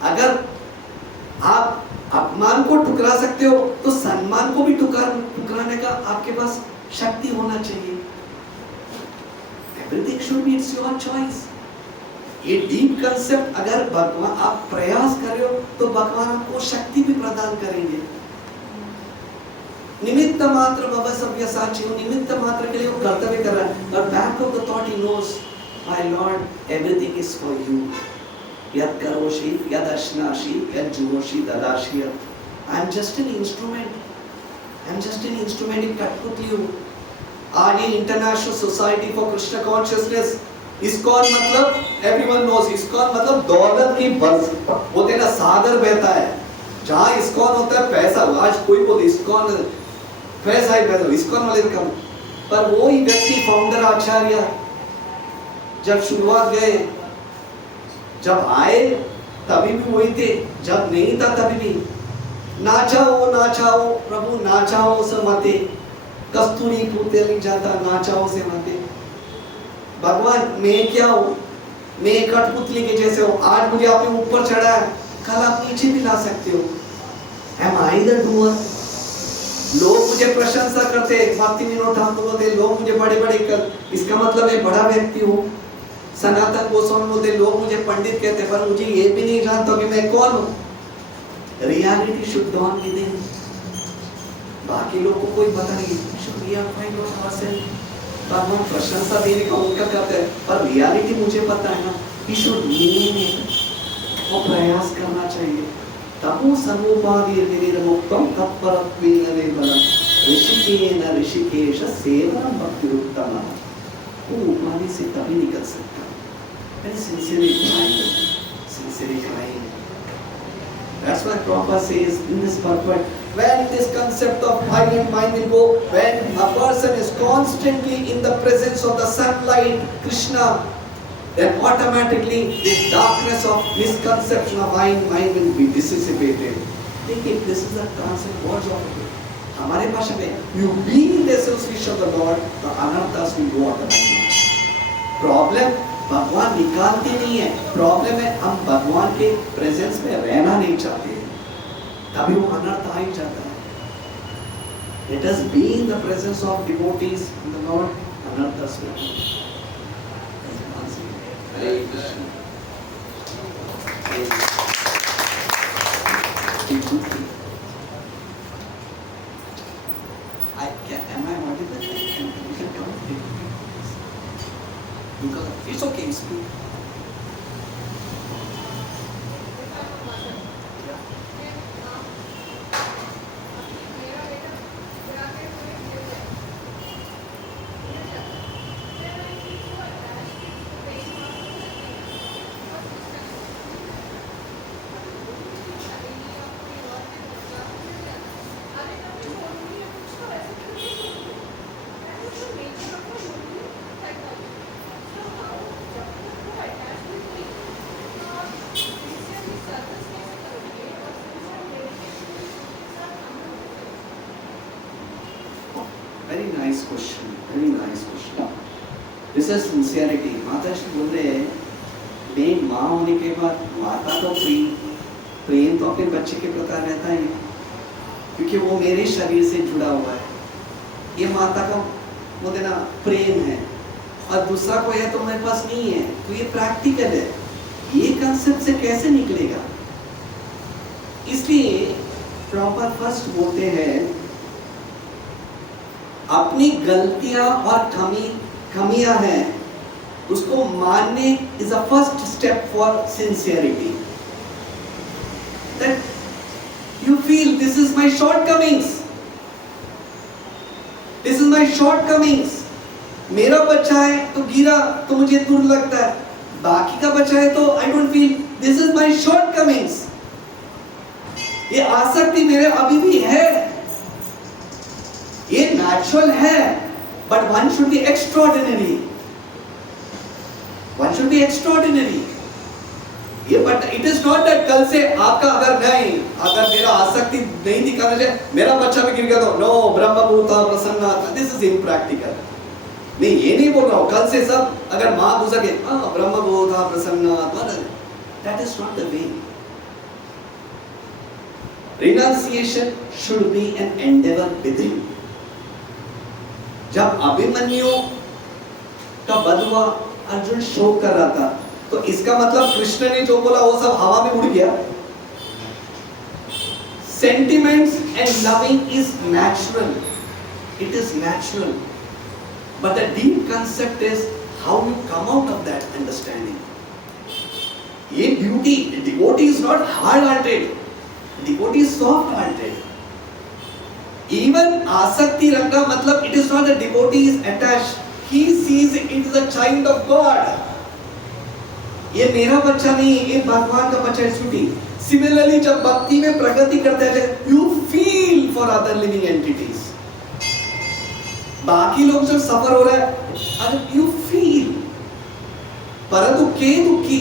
अगर आप अपमान को ठुकरा सकते हो तो सम्मान को भी ठुकराने का आपके पास शक्ति होना चाहिए। Everything should be it's your choice. ये डीप कंसेप्ट अगर भगवान आप प्रयास कर रहे हो तो भगवान आपको शक्ति भी प्रदान करेंगे। निमित्त मात्र भव सव्यसाची, निमित्त मात्र के लिए वो कर्तव्य कर रहा है, और back of the thought he knows my lord everything is for you. यद करोषि यद अश्नासि यद जुहोषि ददासि। I am just an instrument, I am just an instrument in कठपुतलियों। आज ये international society for Krishna consciousness, ISKCON मतलब एवरीवन नोस, इस्कॉन मतलब दौलत की बस बोलते ना, सागर बहता है। जहाँ इस्कॉन होता है पैसा, आज कोई बोले इस्कॉन पैसा ही पैसा, इस्कॉन वाले कम। पर वो ही व्यक्ति फाउंडर आचार्य जब शुरुआत गए, जब आए तभी भी वही थे, जब नहीं था तभी भी नाचाओ प्रभु नाचाओ से मते, कस्तूरी पूते नहीं जाता नाचाओ से मते। भगवान मैं क्या हूँ, मैं कठपुतली के जैसे हूँ। आज मुझे आपने ऊपर चढ़ा है, कल आप नीचे भी ला सकते हो। Am I the doer? लोग मुझे प्रशंसा करते, भक्ति विनोद ठाकुर बोलते लोग मुझे बड़े बड़े कर, इसका मतलब मैं बड़ा व्यक्ति हूँ। सनातन गोस्वामी बोलते लोग मुझे पंडित कहते, पर मुझे ये भी नहीं जानता कि मैं कौन हूँ। Reality should dawn with him. बाकी लोगों को कोई पता नहीं, should be find out ourselves. भगवान प्रशंसा देने का उनका करते हैं, पर रियलिटी मुझे पता है ना। ही शुड मीन इट, वो प्रयास करना चाहिए। तपो सर्वोपाधिर्निर्मुक्तं तत्परत्वेन निर्मलं ऋषिकेन ऋषिकेश सेवनं भक्तिरुत्तमः। वो उपाधि से तभी निकल सकता है sincerely trying. That's why Prabhupada says in this purport, when this concept of body and mind will go, when a person is constantly in the presence of the sunlight, Krishna, then automatically this darkness of misconception of mind will be dissipated. देखिए, this is the concept words of हमारे भाषा में, you be in the association of the Lord, the anarthas will go automatically. Problem भगवान निकालते नहीं है, problem है हम भगवान के प्रेजेंस में रहना नहीं चाहते, तभी वो अनर्थ आ ही जाता है। Let us be in the presence of devotees in the Lord, anarthas will come. Hare Krishna. Am I audible? You can come. It's okay, speak. Very nice question. Very nice question. This is sincerity. माता श्री बोल रहे हैं, मैं माँ होने के बाद माता तो प्रेम तो अपने बच्चे के प्रकार रहता है, क्योंकि वो मेरे शरीर से जुड़ा हुआ है। ये माता का बोलते ना प्रेम है, और दूसरा कोई है तो मेरे पास नहीं है, तो ये प्रैक्टिकल है। ये कंसेप्ट से कैसे निकलेगा? इसलिए प्रॉपर फर्स्ट बोलते हैं, अपनी गलतियां और कमियां हैं उसको मानने is a first step for sincerity. That you feel this is my shortcomings, this is my shortcomings. मेरा बच्चा है तो गिरा तो मुझे दुर् लगता है, बाकी का बच्चा है तो I don't feel, this is my shortcomings. ये आसक्ति मेरे अभी भी है, ये नेचुरल है, but one should be extraordinary, one should be extraordinary. ये but it is not that कल से आपका अगर मेरा आसक्ति नहीं दिखाना चाहिए, मेरा बच्चा भी गिर गया तो नो ब्रह्म भूता प्रसन्ना, दिस इज इम्प्रैक्टिकल। मैं ये नहीं बोल रहा हूँ कल से सब अगर माँ गुजर गए ब्रह्म भूता Prasanna, that is not the way. Renunciation should be an endeavor within. जब अभिमन्यु का वध हुआ, अर्जुन शोक कर रहा था, तो इसका मतलब कृष्ण ने जो बोला वो सब हवा में उड़ गया। Sentiments and loving is natural, it is natural, but the deep concept is how you come out of that understanding. ये beauty, devotee is not hard hearted, devotee is soft hearted. Even आसक्ति रखना मतलब it is not the devotee is attached, he sees it is a child of God. ये मेरा बच्चा नहीं, ये भगवान का बच्चा है. छुट्टी. सिमिलरली जब भक्ति में प्रगति करते हैं, you feel for other living entities. बाकी लोग जब सफर हो रहा है, अगर यू फील, परंतु के दुखी.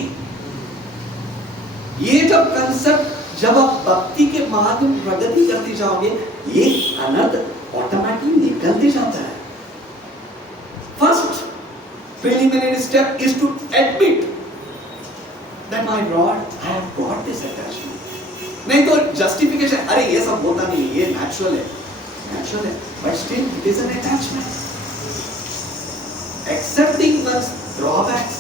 ये जब कंसेप्ट, जब आप भक्ति के माध्यम प्रगति करते जाओगे, ये अनर्थ ऑटोमेटिकली निकलते जाता है. First preliminary step is to admit that my Lord, I have got this attachment. नहीं तो justification, अरे ये सब होता नहीं, ये natural है, but still it is an attachment. Accepting one's drawbacks,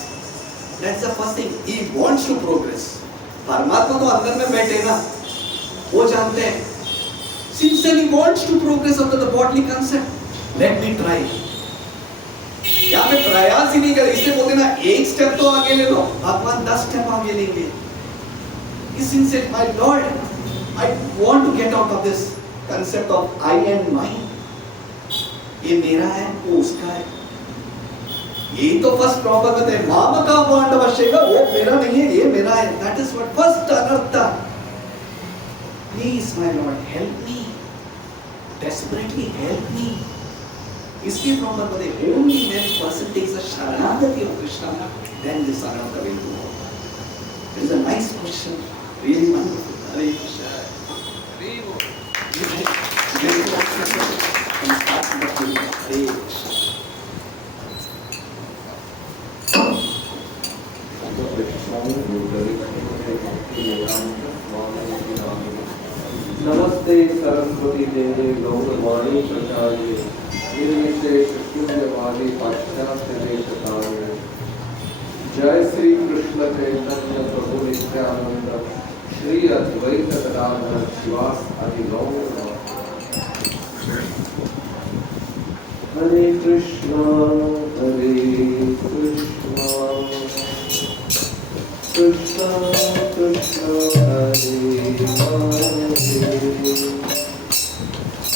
that's the first thing. He wants to progress. परमात्मा तो अंदर में बैठे ना, वो जानते हैं. Sincerely wants to progress after the bodily concept. Let me try. यहाँ पे प्रयास ही नहीं कर, इसलिए बोलते ना एक स्टेप तो आगे ले लो, भगवान 10 स्टेप आगे लेंगे. Sincere, my Lord, I want to get out of this concept of I and mine. ये मेरा है, वो उसका है. ये तो फर्स्ट प्रॉब्लम होता है. माम का पांडवश्येगा, वो मेरा नहीं है, ये मेरा है. That is what first अनर्था. Please, my Lord, help me. Desperately help me. इसलिए प्रॉब्लम होते हैं. Only when person takes a sharanagati of Krishna, then this anartha will go. It is a nice question, really wonderful. Hare Krishna. Hare Krishna. Hare Krishna. नमस्ते सरस्वती देवे गौरवाणी प्रचार्य निर्विशेष शून्यवादी पाश्चात्य देशकार्य. जय श्री कृष्ण चैतन्य प्रभु नित्यानंद श्री अद्वैत गदाधर शिवास आदि गौर. हरे कृष्णा कृष्णा कृष्णा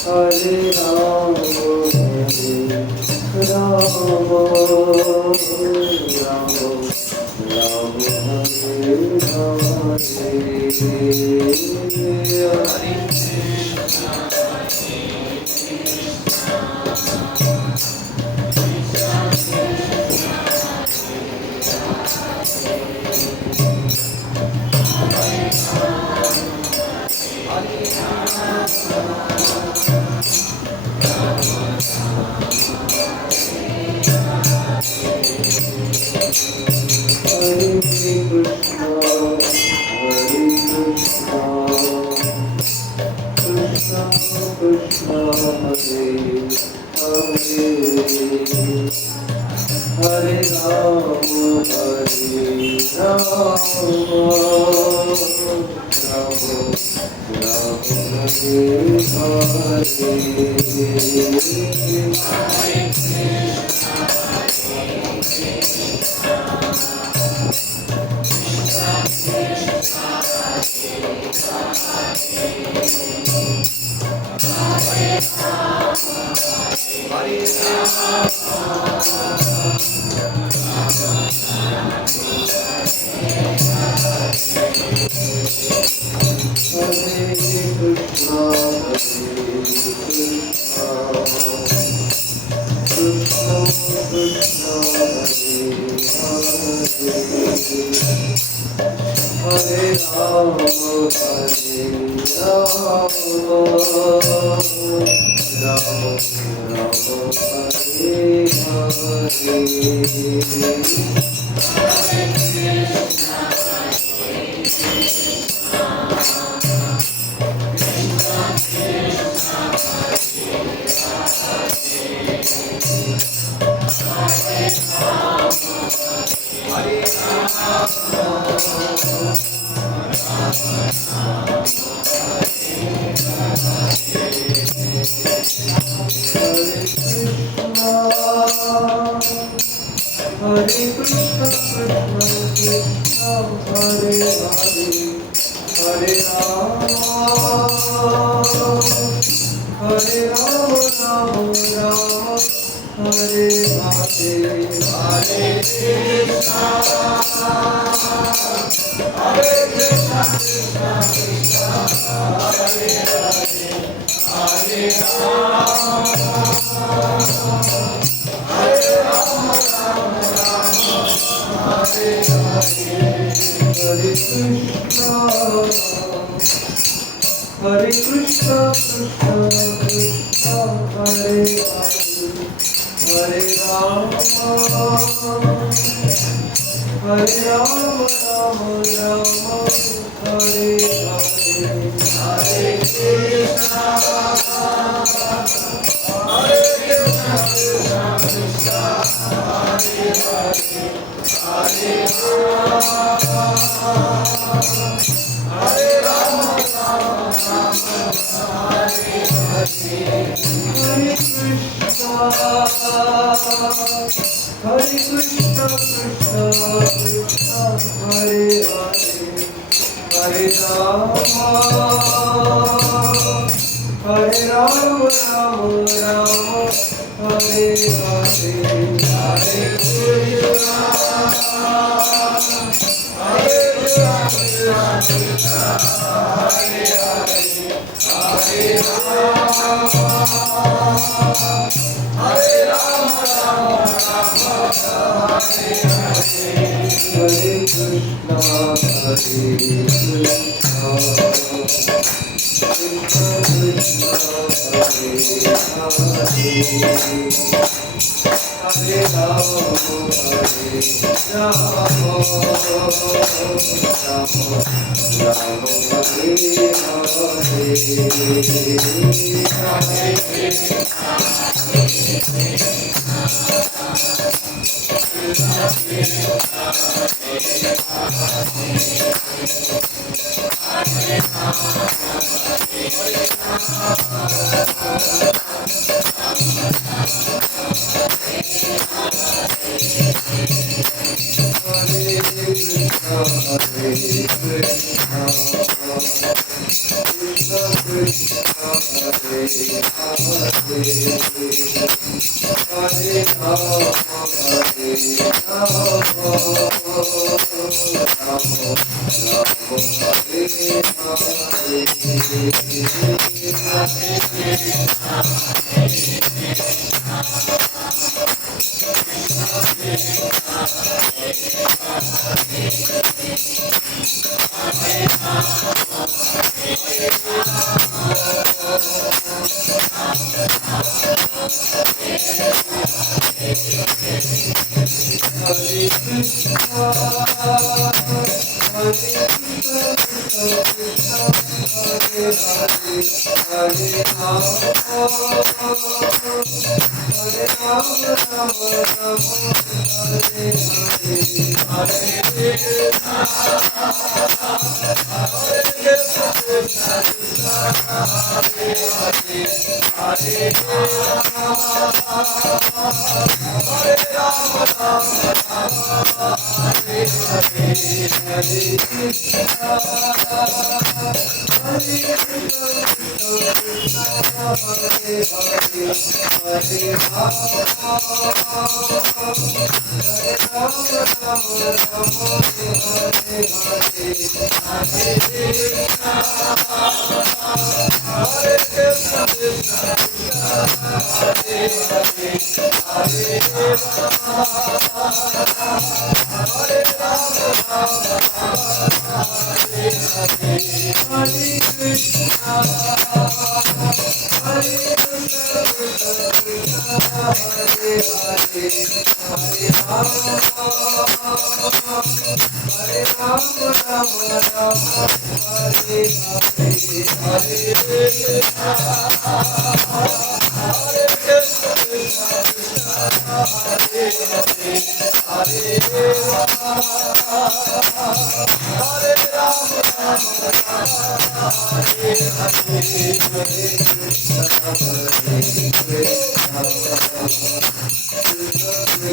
हरे Ram Ram Ram Hare Krishna Krishna Krishna Hare Krishna, Krishna Krishna, Hare Hare, Hare Rama, Rama Rama, Hare Hare, Hare Krishna, Hare Krishna, Krishna Krishna, Hare Hare, Hare Rama, Hare Krishna, Hare Krishna, Krishna Krishna, Hare Hare, Hare Rama, Rama Rama, Hare Hare, Hare Krishna, Hare Krishna, Krishna Hare Hare, Hare Rama, Rama Rama, Hare Hare, Hare Krishna, Hare Krishna, Krishna Krishna, Hare Hare, Hare Rama, Hare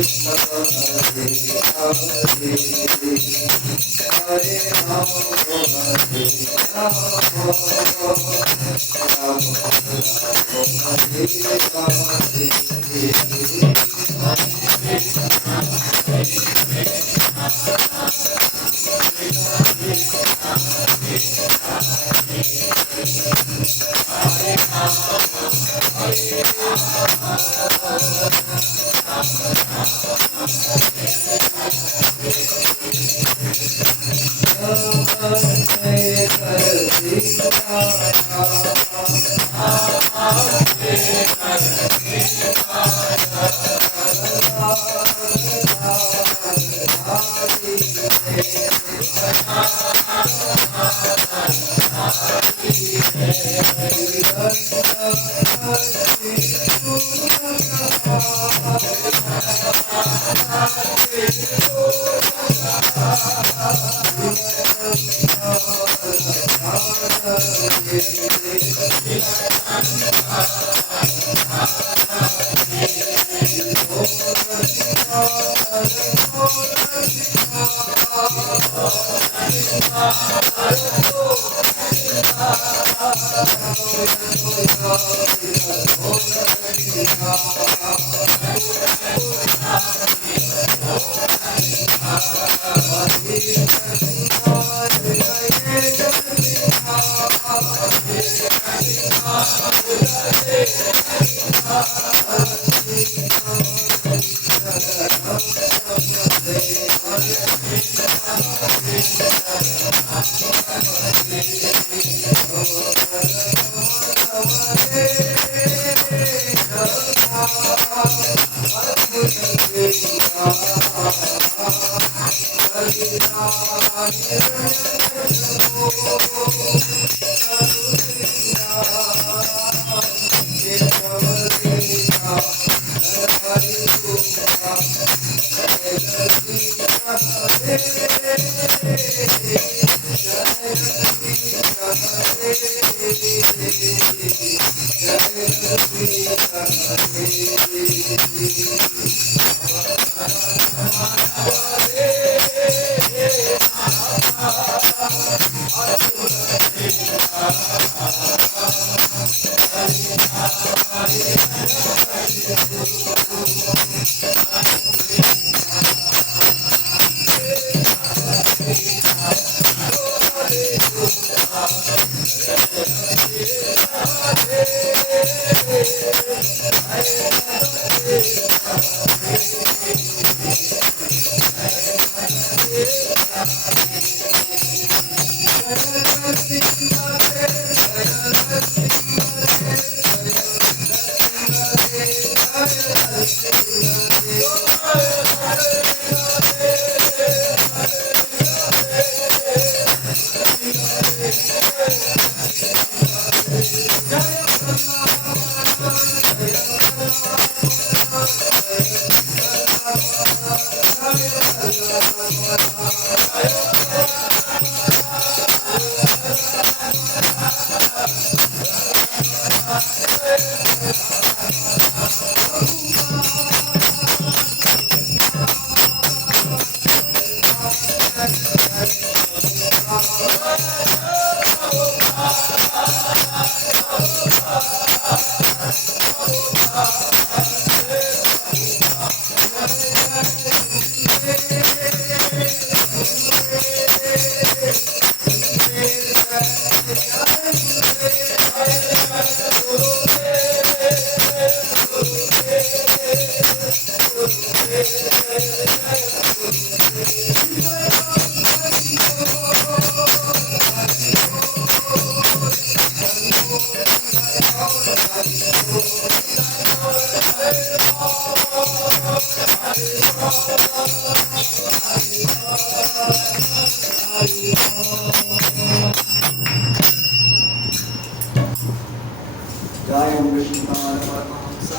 गायं Vishnupad Paramhans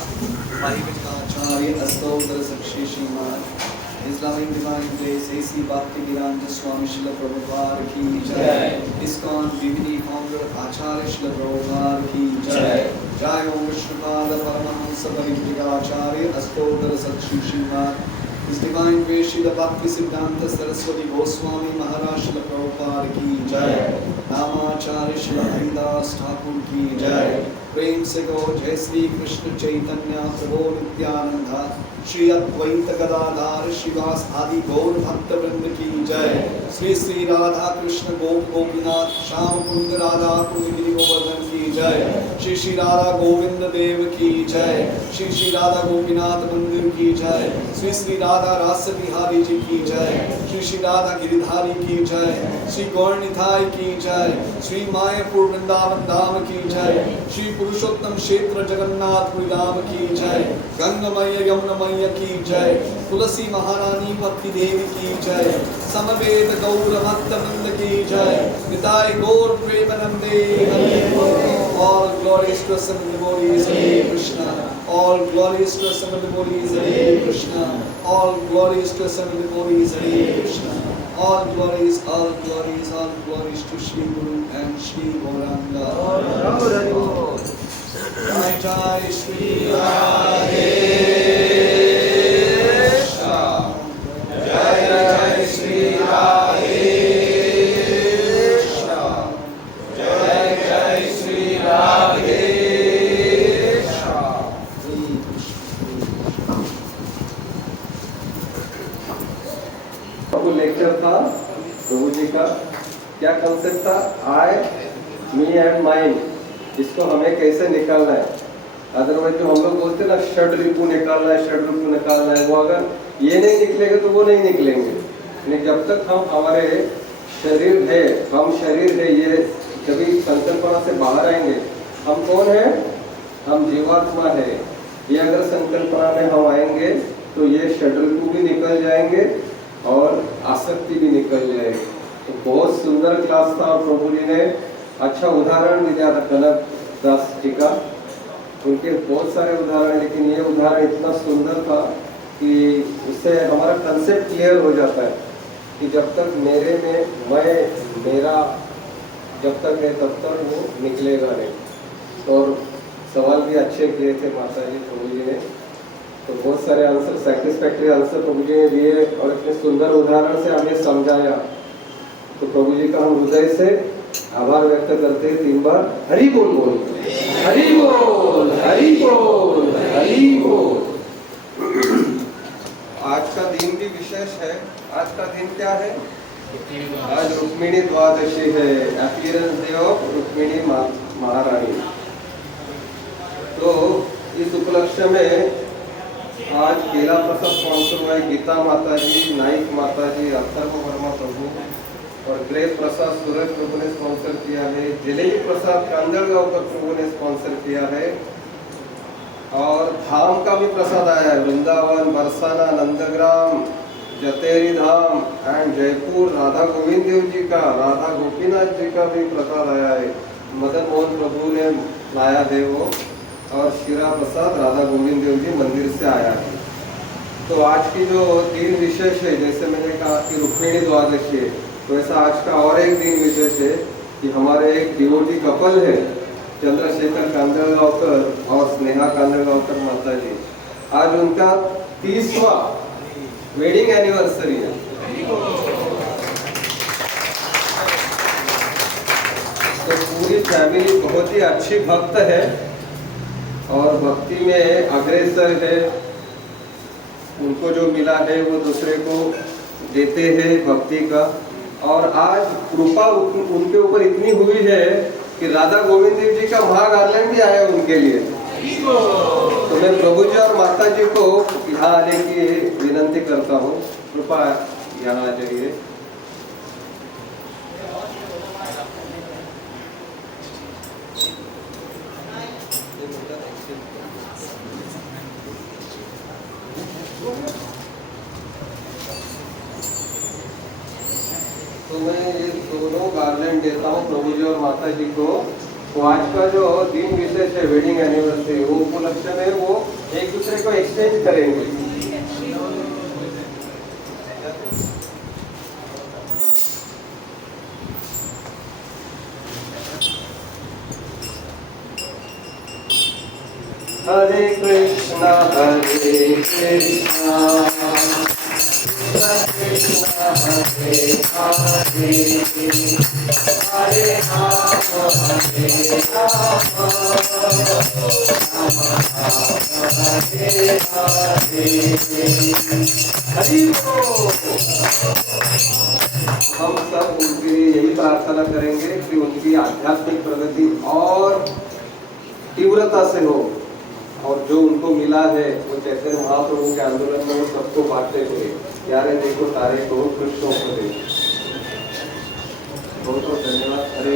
परिविटाचार्य अस्तोत्र सक्षी श्रीमान His loving divine grace, A.C. Bhaktivedanta Swami Srila Prabhupada ki jai. ISKCON DVD founder Acharya Srila Prabhupada ki jai. Jai Om Vishnupada Paramahamsa Paripuracharya Astotara Satshri Srimad. His divine grace Srila Bhakti Siddhanta Saraswati Goswami Maharaj Srila Prabhupada ki jai. Namacharya Srila Haridas Thakur ki jai. प्रेम से गो जय श्री कृष्ण चैतन्य प्रभु नित्यानंद श्री अद्वैत गदाधर श्रीवास आदि गौर भक्त वृंद की जय। श्री श्री राधा कृष्ण गोप गोपीनाथ श्याम कुंद राधा कुंज गिरि गोवर्धन की जय। श्री श्री राधा गोविंद देव की जय। श्री श्री राधा गोपीनाथ मंदिर की जय। श्री श्री राधा रास बिहारी जी की जय। श्री श्री राधा गिरिधारी की जय। श्री गौर निताई की जय। श्री मायापुर वृंदावन धाम की जय। श्री पुरुषोत्तम क्षेत्र जगन्नाथपुरी धाम की जय। गंगमय यमुनमय की जय। तुलसी महारानी भक्ति देवी की जय। समवेत गौर भक्त वृंद की जय। निताय गौर प्रेमानंदे हरि बोल। All glories to assembled devotees, Hare Krishna. All glories to assembled devotees, Hare Krishna. All glories to assembled devotees, Hare Krishna. All glories, all glories, all glories to Shri Guru and Shri Gauranga. Jai Jai Shri Radhe Shyam. Jai Jai Shri Radhe Shyam. Jai Jai Shri Radhe Shyam. वो lecture था प्रभु जी का, क्या concept था? आई, me and mind, इसको हमें कैसे निकालना है। अदरवाइज जो हम लोग बोलते हैं ना षड रिपु निकालना है, षड रिपु निकालना है, वो अगर ये नहीं निकलेगा तो वो नहीं निकलेंगे। लेकिन जब तक हम हमारे शरीर है, हम शरीर है, ये कभी संकल्पना से बाहर आएंगे, हम कौन है? हम जीवात्मा है। ये अगर संकल्पना में हम आएंगे तो ये षड रिपु भी निकल जाएंगे और आसक्ति भी निकल जाएगी। तो बहुत सुंदर क्लास था और प्रभु जी ने अच्छा उदाहरण दिया था कनक दास जी का। उनके बहुत सारे उदाहरण, लेकिन ये उदाहरण इतना सुंदर था कि उससे हमारा कंसेप्ट क्लियर हो जाता है कि जब तक मेरे में मैं मेरा जब तक है तब तक वो निकलेगा नहीं। और सवाल भी अच्छे किए थे माता जी प्रभु जी ने, तो बहुत सारे आंसर, सेटिस्फैक्ट्री आंसर प्रभु जी ने दिए और इतने सुंदर उदाहरण से हमें समझाया। तो प्रभु जी का हम हृदय से आभार व्यक्त करते हैं 3 बार हरि बोल बोल, हरि बोल, हरि बोल, हरि बोल। आज का दिन भी विशेष है। आज का दिन क्या है? आज रुक्मिणी द्वादशी है, अपीयरेंस डे ऑफ रुक्मिणी महारानी। तो इस उपलक्ष्य में आज केला प्रसाद स्पॉन्सर हुआ है गीता माता जी, नाइक माता जी, अथर्व वर्मा प्रभु और ग्रेप प्रसाद सूरज प्रभु ने स्पॉन्सर किया है। जलेबी प्रसाद कांदलगांवकर प्रभु ने स्पॉन्सर किया है। और धाम का भी प्रसाद आया है, वृंदावन, बरसाना, नंदग्राम, जतेरी धाम एंड जयपुर राधा गोविंद देव जी का, राधा गोपीनाथ जी का भी प्रसाद आया है। मदन मोहन प्रभु ने लाया है वो, और शीरा प्रसाद राधा गोविंद देव जी मंदिर से आया है। तो आज की जो दिन विशेष है, जैसे मैंने कहा कि रुक्मिणी द्वादशी है, तो ऐसा आज का और एक दिन विशेष है कि हमारे एक डिवोटी कपल है, चंद्रशेखर कांदलगांवकर और स्नेहा कांदलगांवकर माता जी। आज उनका 30वां वेडिंग एनिवर्सरी है। तो पूरी फैमिली बहुत ही अच्छी भक्त है और भक्ति में अग्रसर है। उनको जो मिला है वो दूसरे को देते हैं भक्ति का। और आज कृपा उनके ऊपर इतनी हुई है कि राधा गोविंद देव जी का महागार्लैंड भी आया उनके लिए। तो मैं प्रभु जी और माता जी को यहाँ आने की विनंती करता हूँ, कृपा यहाँ आ जाइए। तो मैं ये दोनों गार्लैंड देता हूँ प्रभु जी और माता जी को। तो आज का जो दिन विशेष है वेडिंग एनिवर्सरी, वो उपलक्ष्य में वो एक दूसरे को एक्सचेंज करेंगे। हरे कृष्णा कृष्णा कृष्णा हरे हरे हरे राम हरे राम हरे हरे हरि बोल। हम सब उनके लिए यही प्रार्थना करेंगे कि उनकी आध्यात्मिक प्रगति और तीव्रता से हो, और जो उनको मिला है वो चैतन्य महाप्रभु के आंदोलन में वो सबको बांटते हुए प्यारे देखो तारे को कृष्णों को दे। बहुत बहुत धन्यवाद। हरे